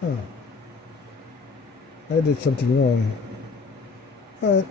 Oh, I did something wrong. But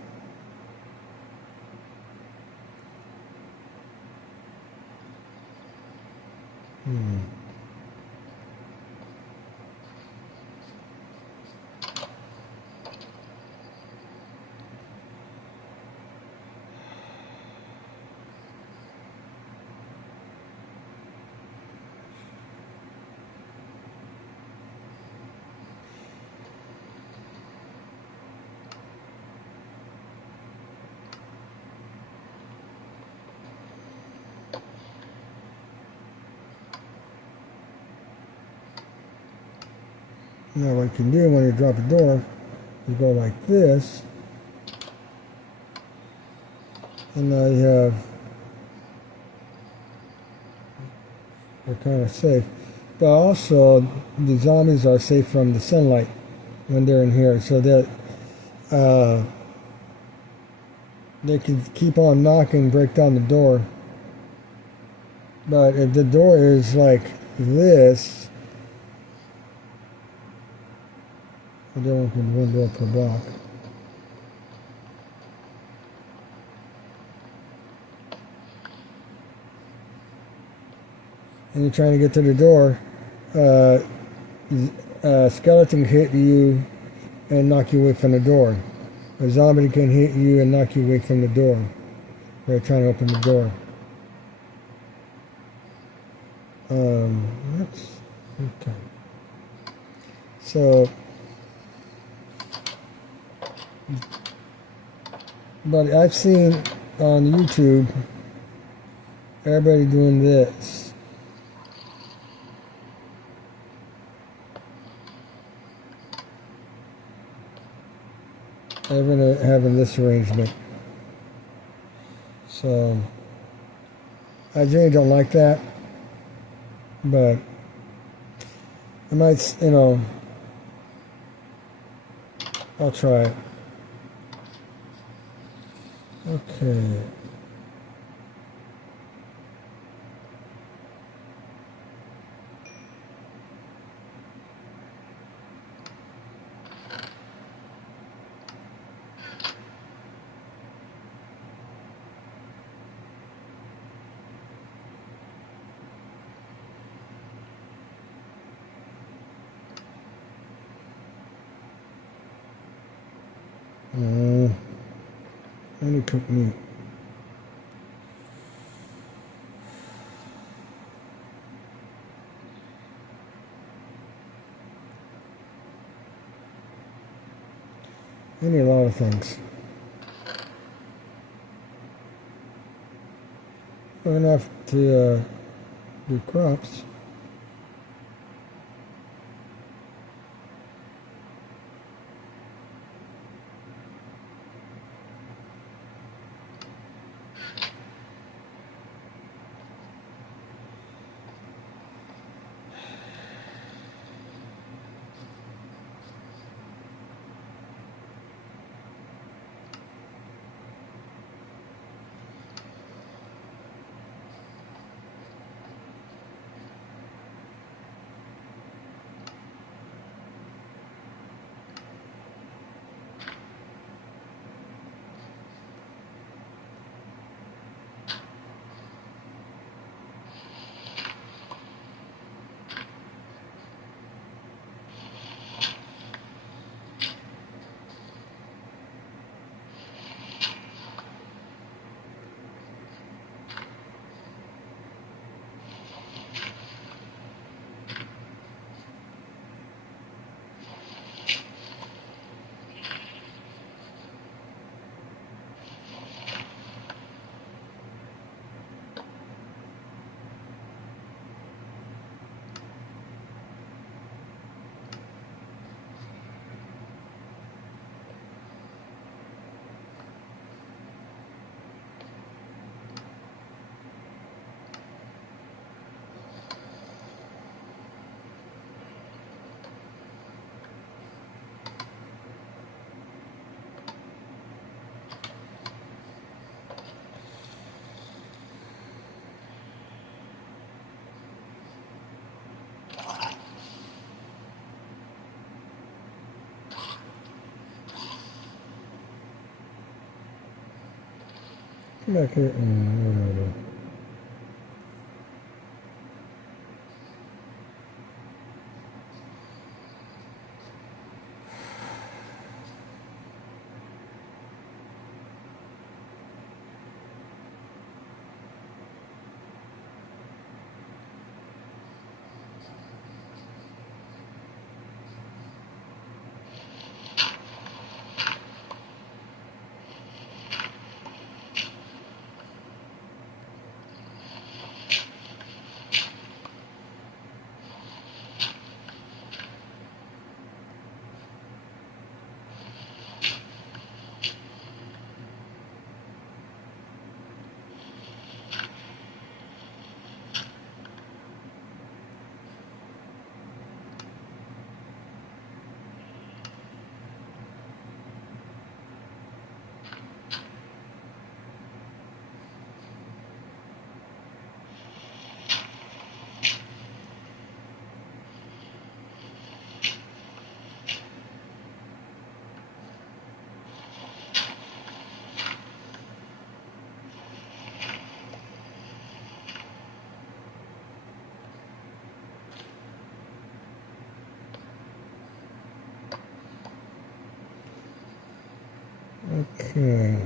now what you can do when you drop a door, you go like this, and now you have, you're kind of safe. But also, the zombies are safe from the sunlight when they're in here, so that they can keep on knocking and break down the door. But if the door is like this, I don't open one door per block. And you're trying to get to the door, a skeleton can hit you and knock you away from the door. A zombie can hit you and knock you away from the door. They're trying to open the door. That's okay. So, but I've seen on YouTube everybody doing this. Having this arrangement. So, I really don't like that. But I might, I'll try it. Okay. Any cooked meat. I need a lot of things. Enough to do crops. Come back here. Whatever. Okay.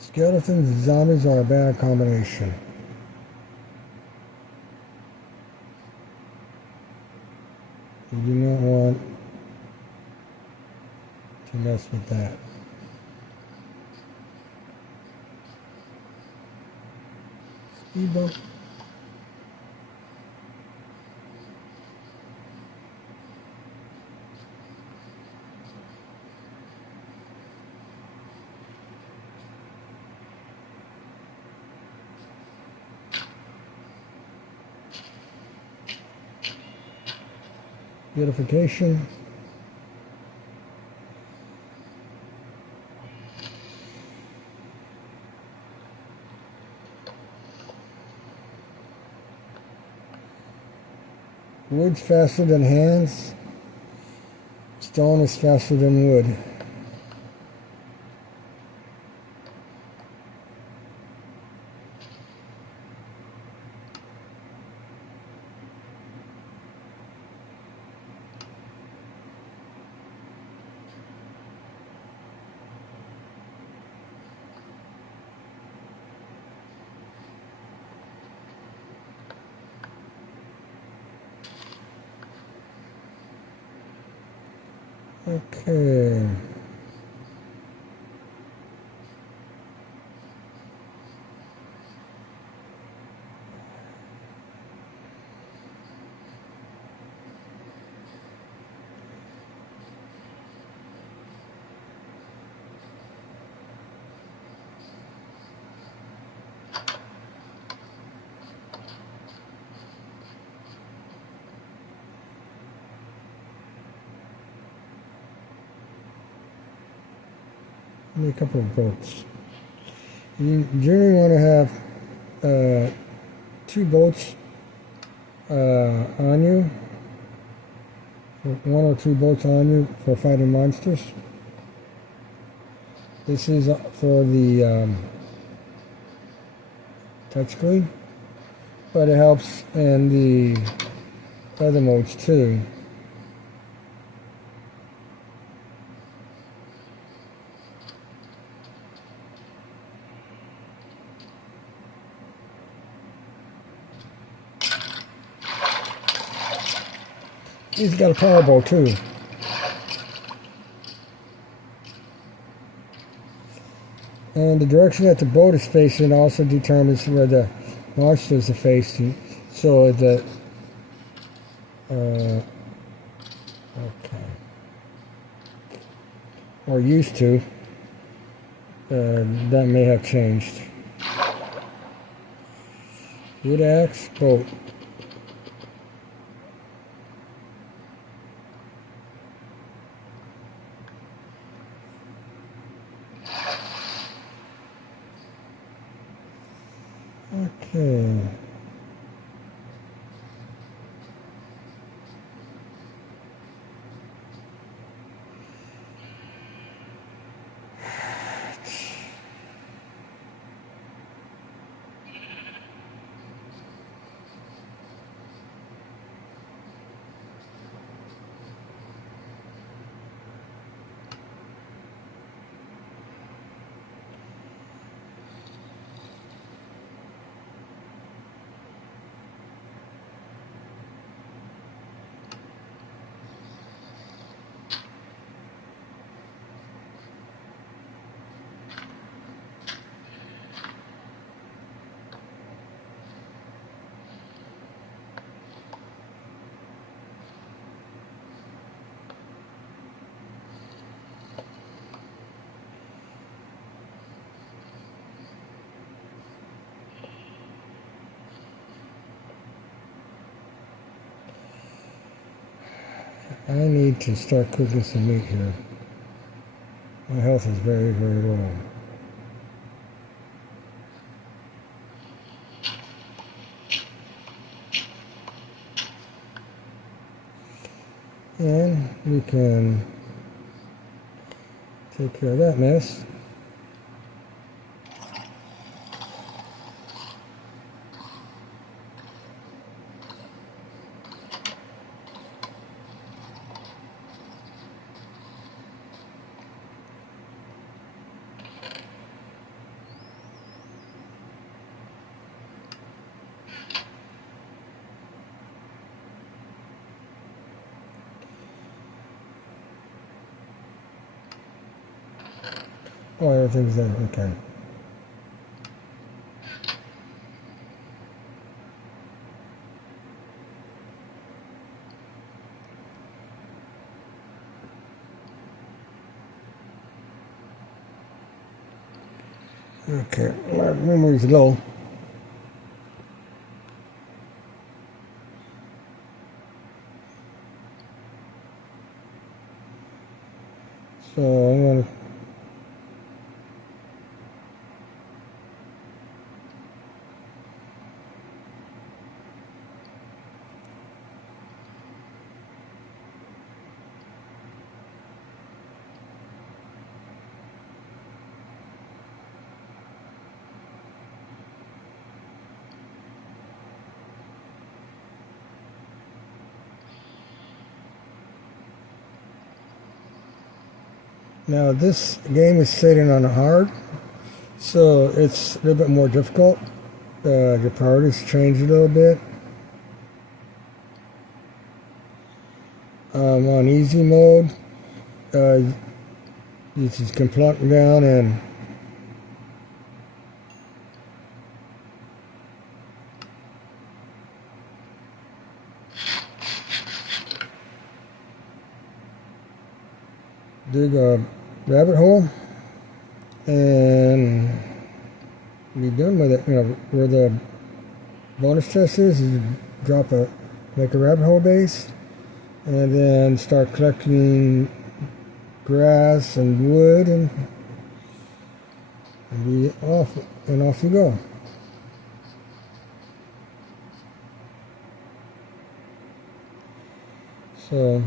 Skeletons and zombies are a bad combination. You do not want to mess with that. Speed bump. Beautification. Wood's faster than hands. Stone is faster than wood. Okay. Need a couple of boats. You generally want to have 2 boats on you, one or 2 boats on you for fighting monsters. This is for the touchscreen, but it helps in the other modes too. He's got a power bow too. And the direction that the boat is facing also determines where the monsters are facing. So the okay, or used to. That may have changed. Wood axe, boat. Okay. I need to start cooking some meat here. My health is very, very low. And we can take care of that mess. Oh, everything's there. Okay. Okay, my memory's low. So I'm going to now this game is sitting on hard, so it's a little bit more difficult. The priorities change a little bit. On easy mode, you just can plunk down and dig a rabbit hole and be done with it. You know, where the bonus chest is, you make a rabbit hole base, and then start collecting grass and wood, and be off, and off you go. So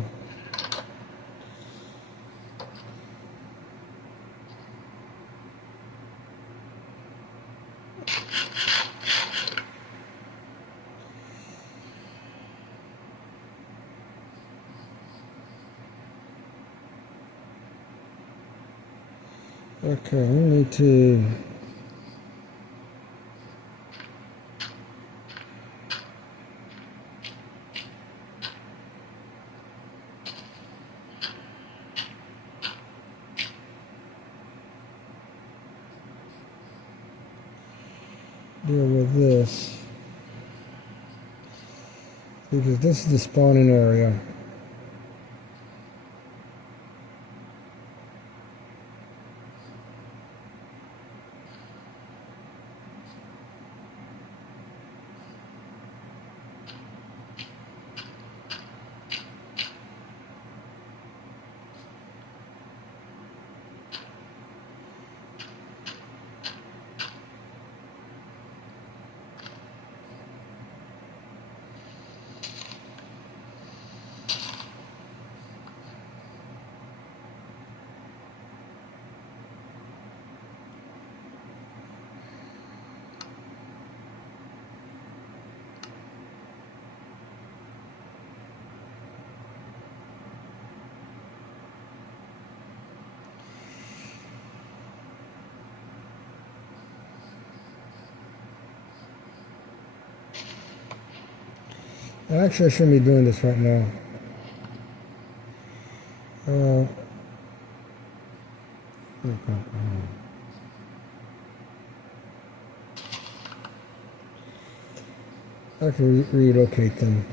okay, we need to deal with this, because this is the spawning area. Actually, I shouldn't be doing this right now. I can relocate them.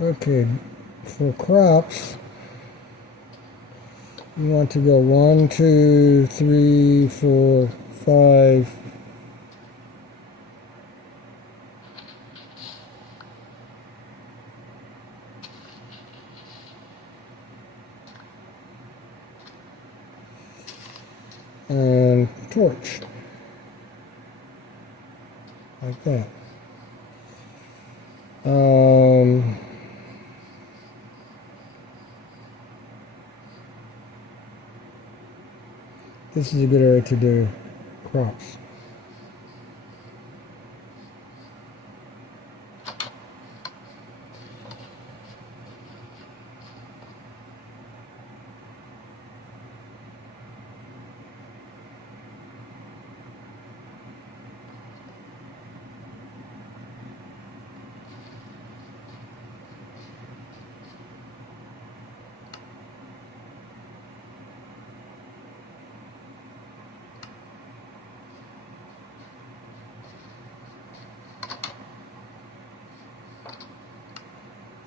Okay, for crops, you want to go 1, 2, 3, 4, 5. And torch. Like that. This is a good area to do crops.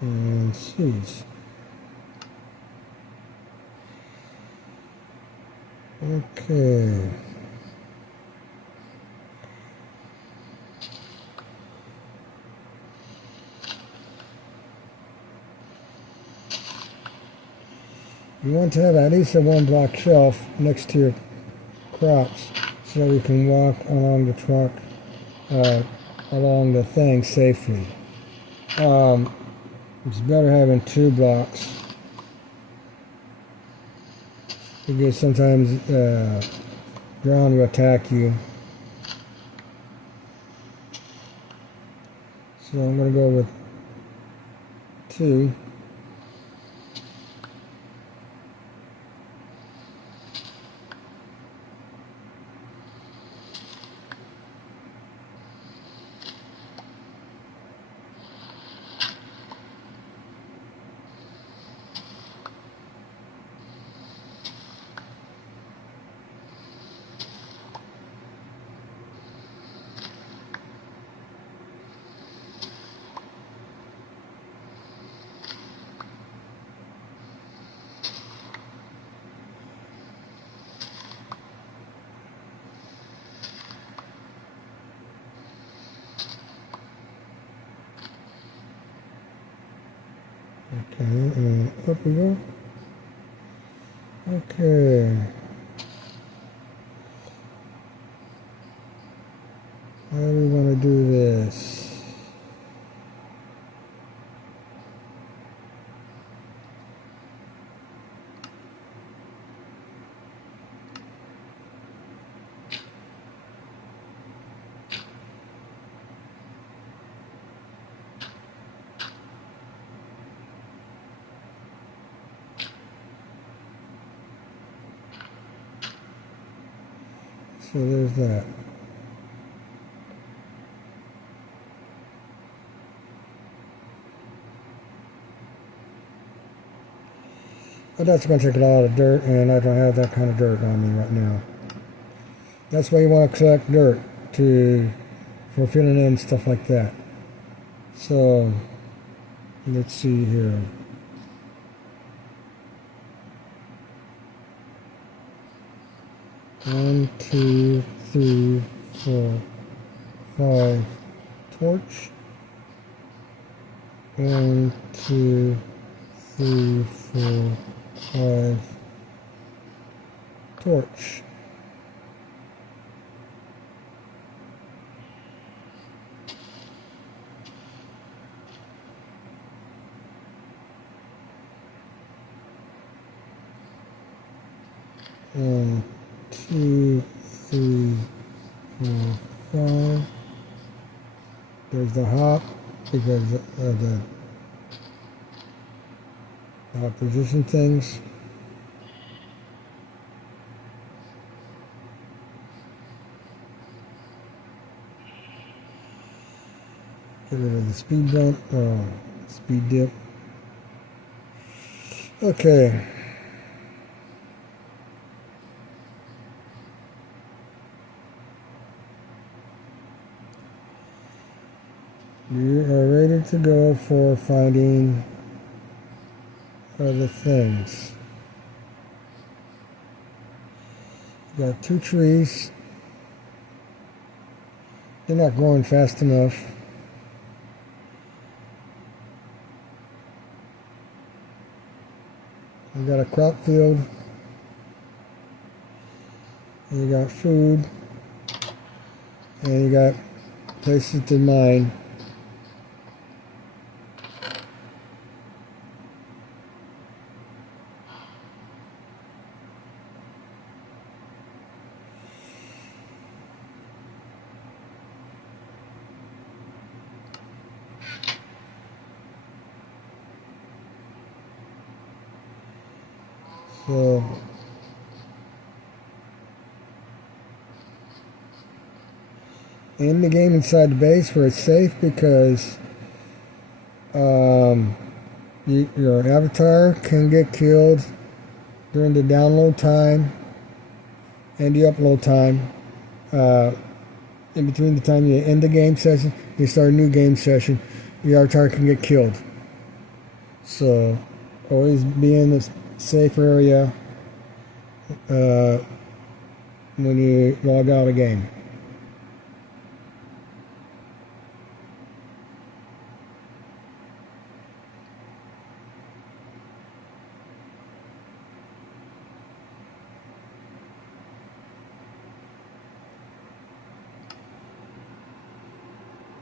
And seeds. Okay. You want to have at least a 1-block shelf next to your crops so that you can walk along the truck, along the thing safely. It's better having 2 blocks because sometimes ground will attack you. So I'm going to go with 2. Okay, and up we go. Okay. How do we want to do this? So there's that. But that's going to take a lot of dirt, and I don't have that kind of dirt on me right now. That's why you want to collect dirt for filling in stuff like that. So let's see here. One, two, three, 4, 5 torch. 1, 2, 3, 4, 5 torch. One, 2, 3, 4, 5. There's the hop because of the position things. Get rid of the speed bump, speed dip. Okay. You are ready to go for finding other things. Got 2 trees. They're not growing fast enough. You got a crop field. You got food. And you got places to mine. So in the game inside the base where it's safe because your avatar can get killed during the download time and the upload time. In between the time you end the game session, you start a new game session, your avatar can get killed. So always be in a safe area when you log out of game.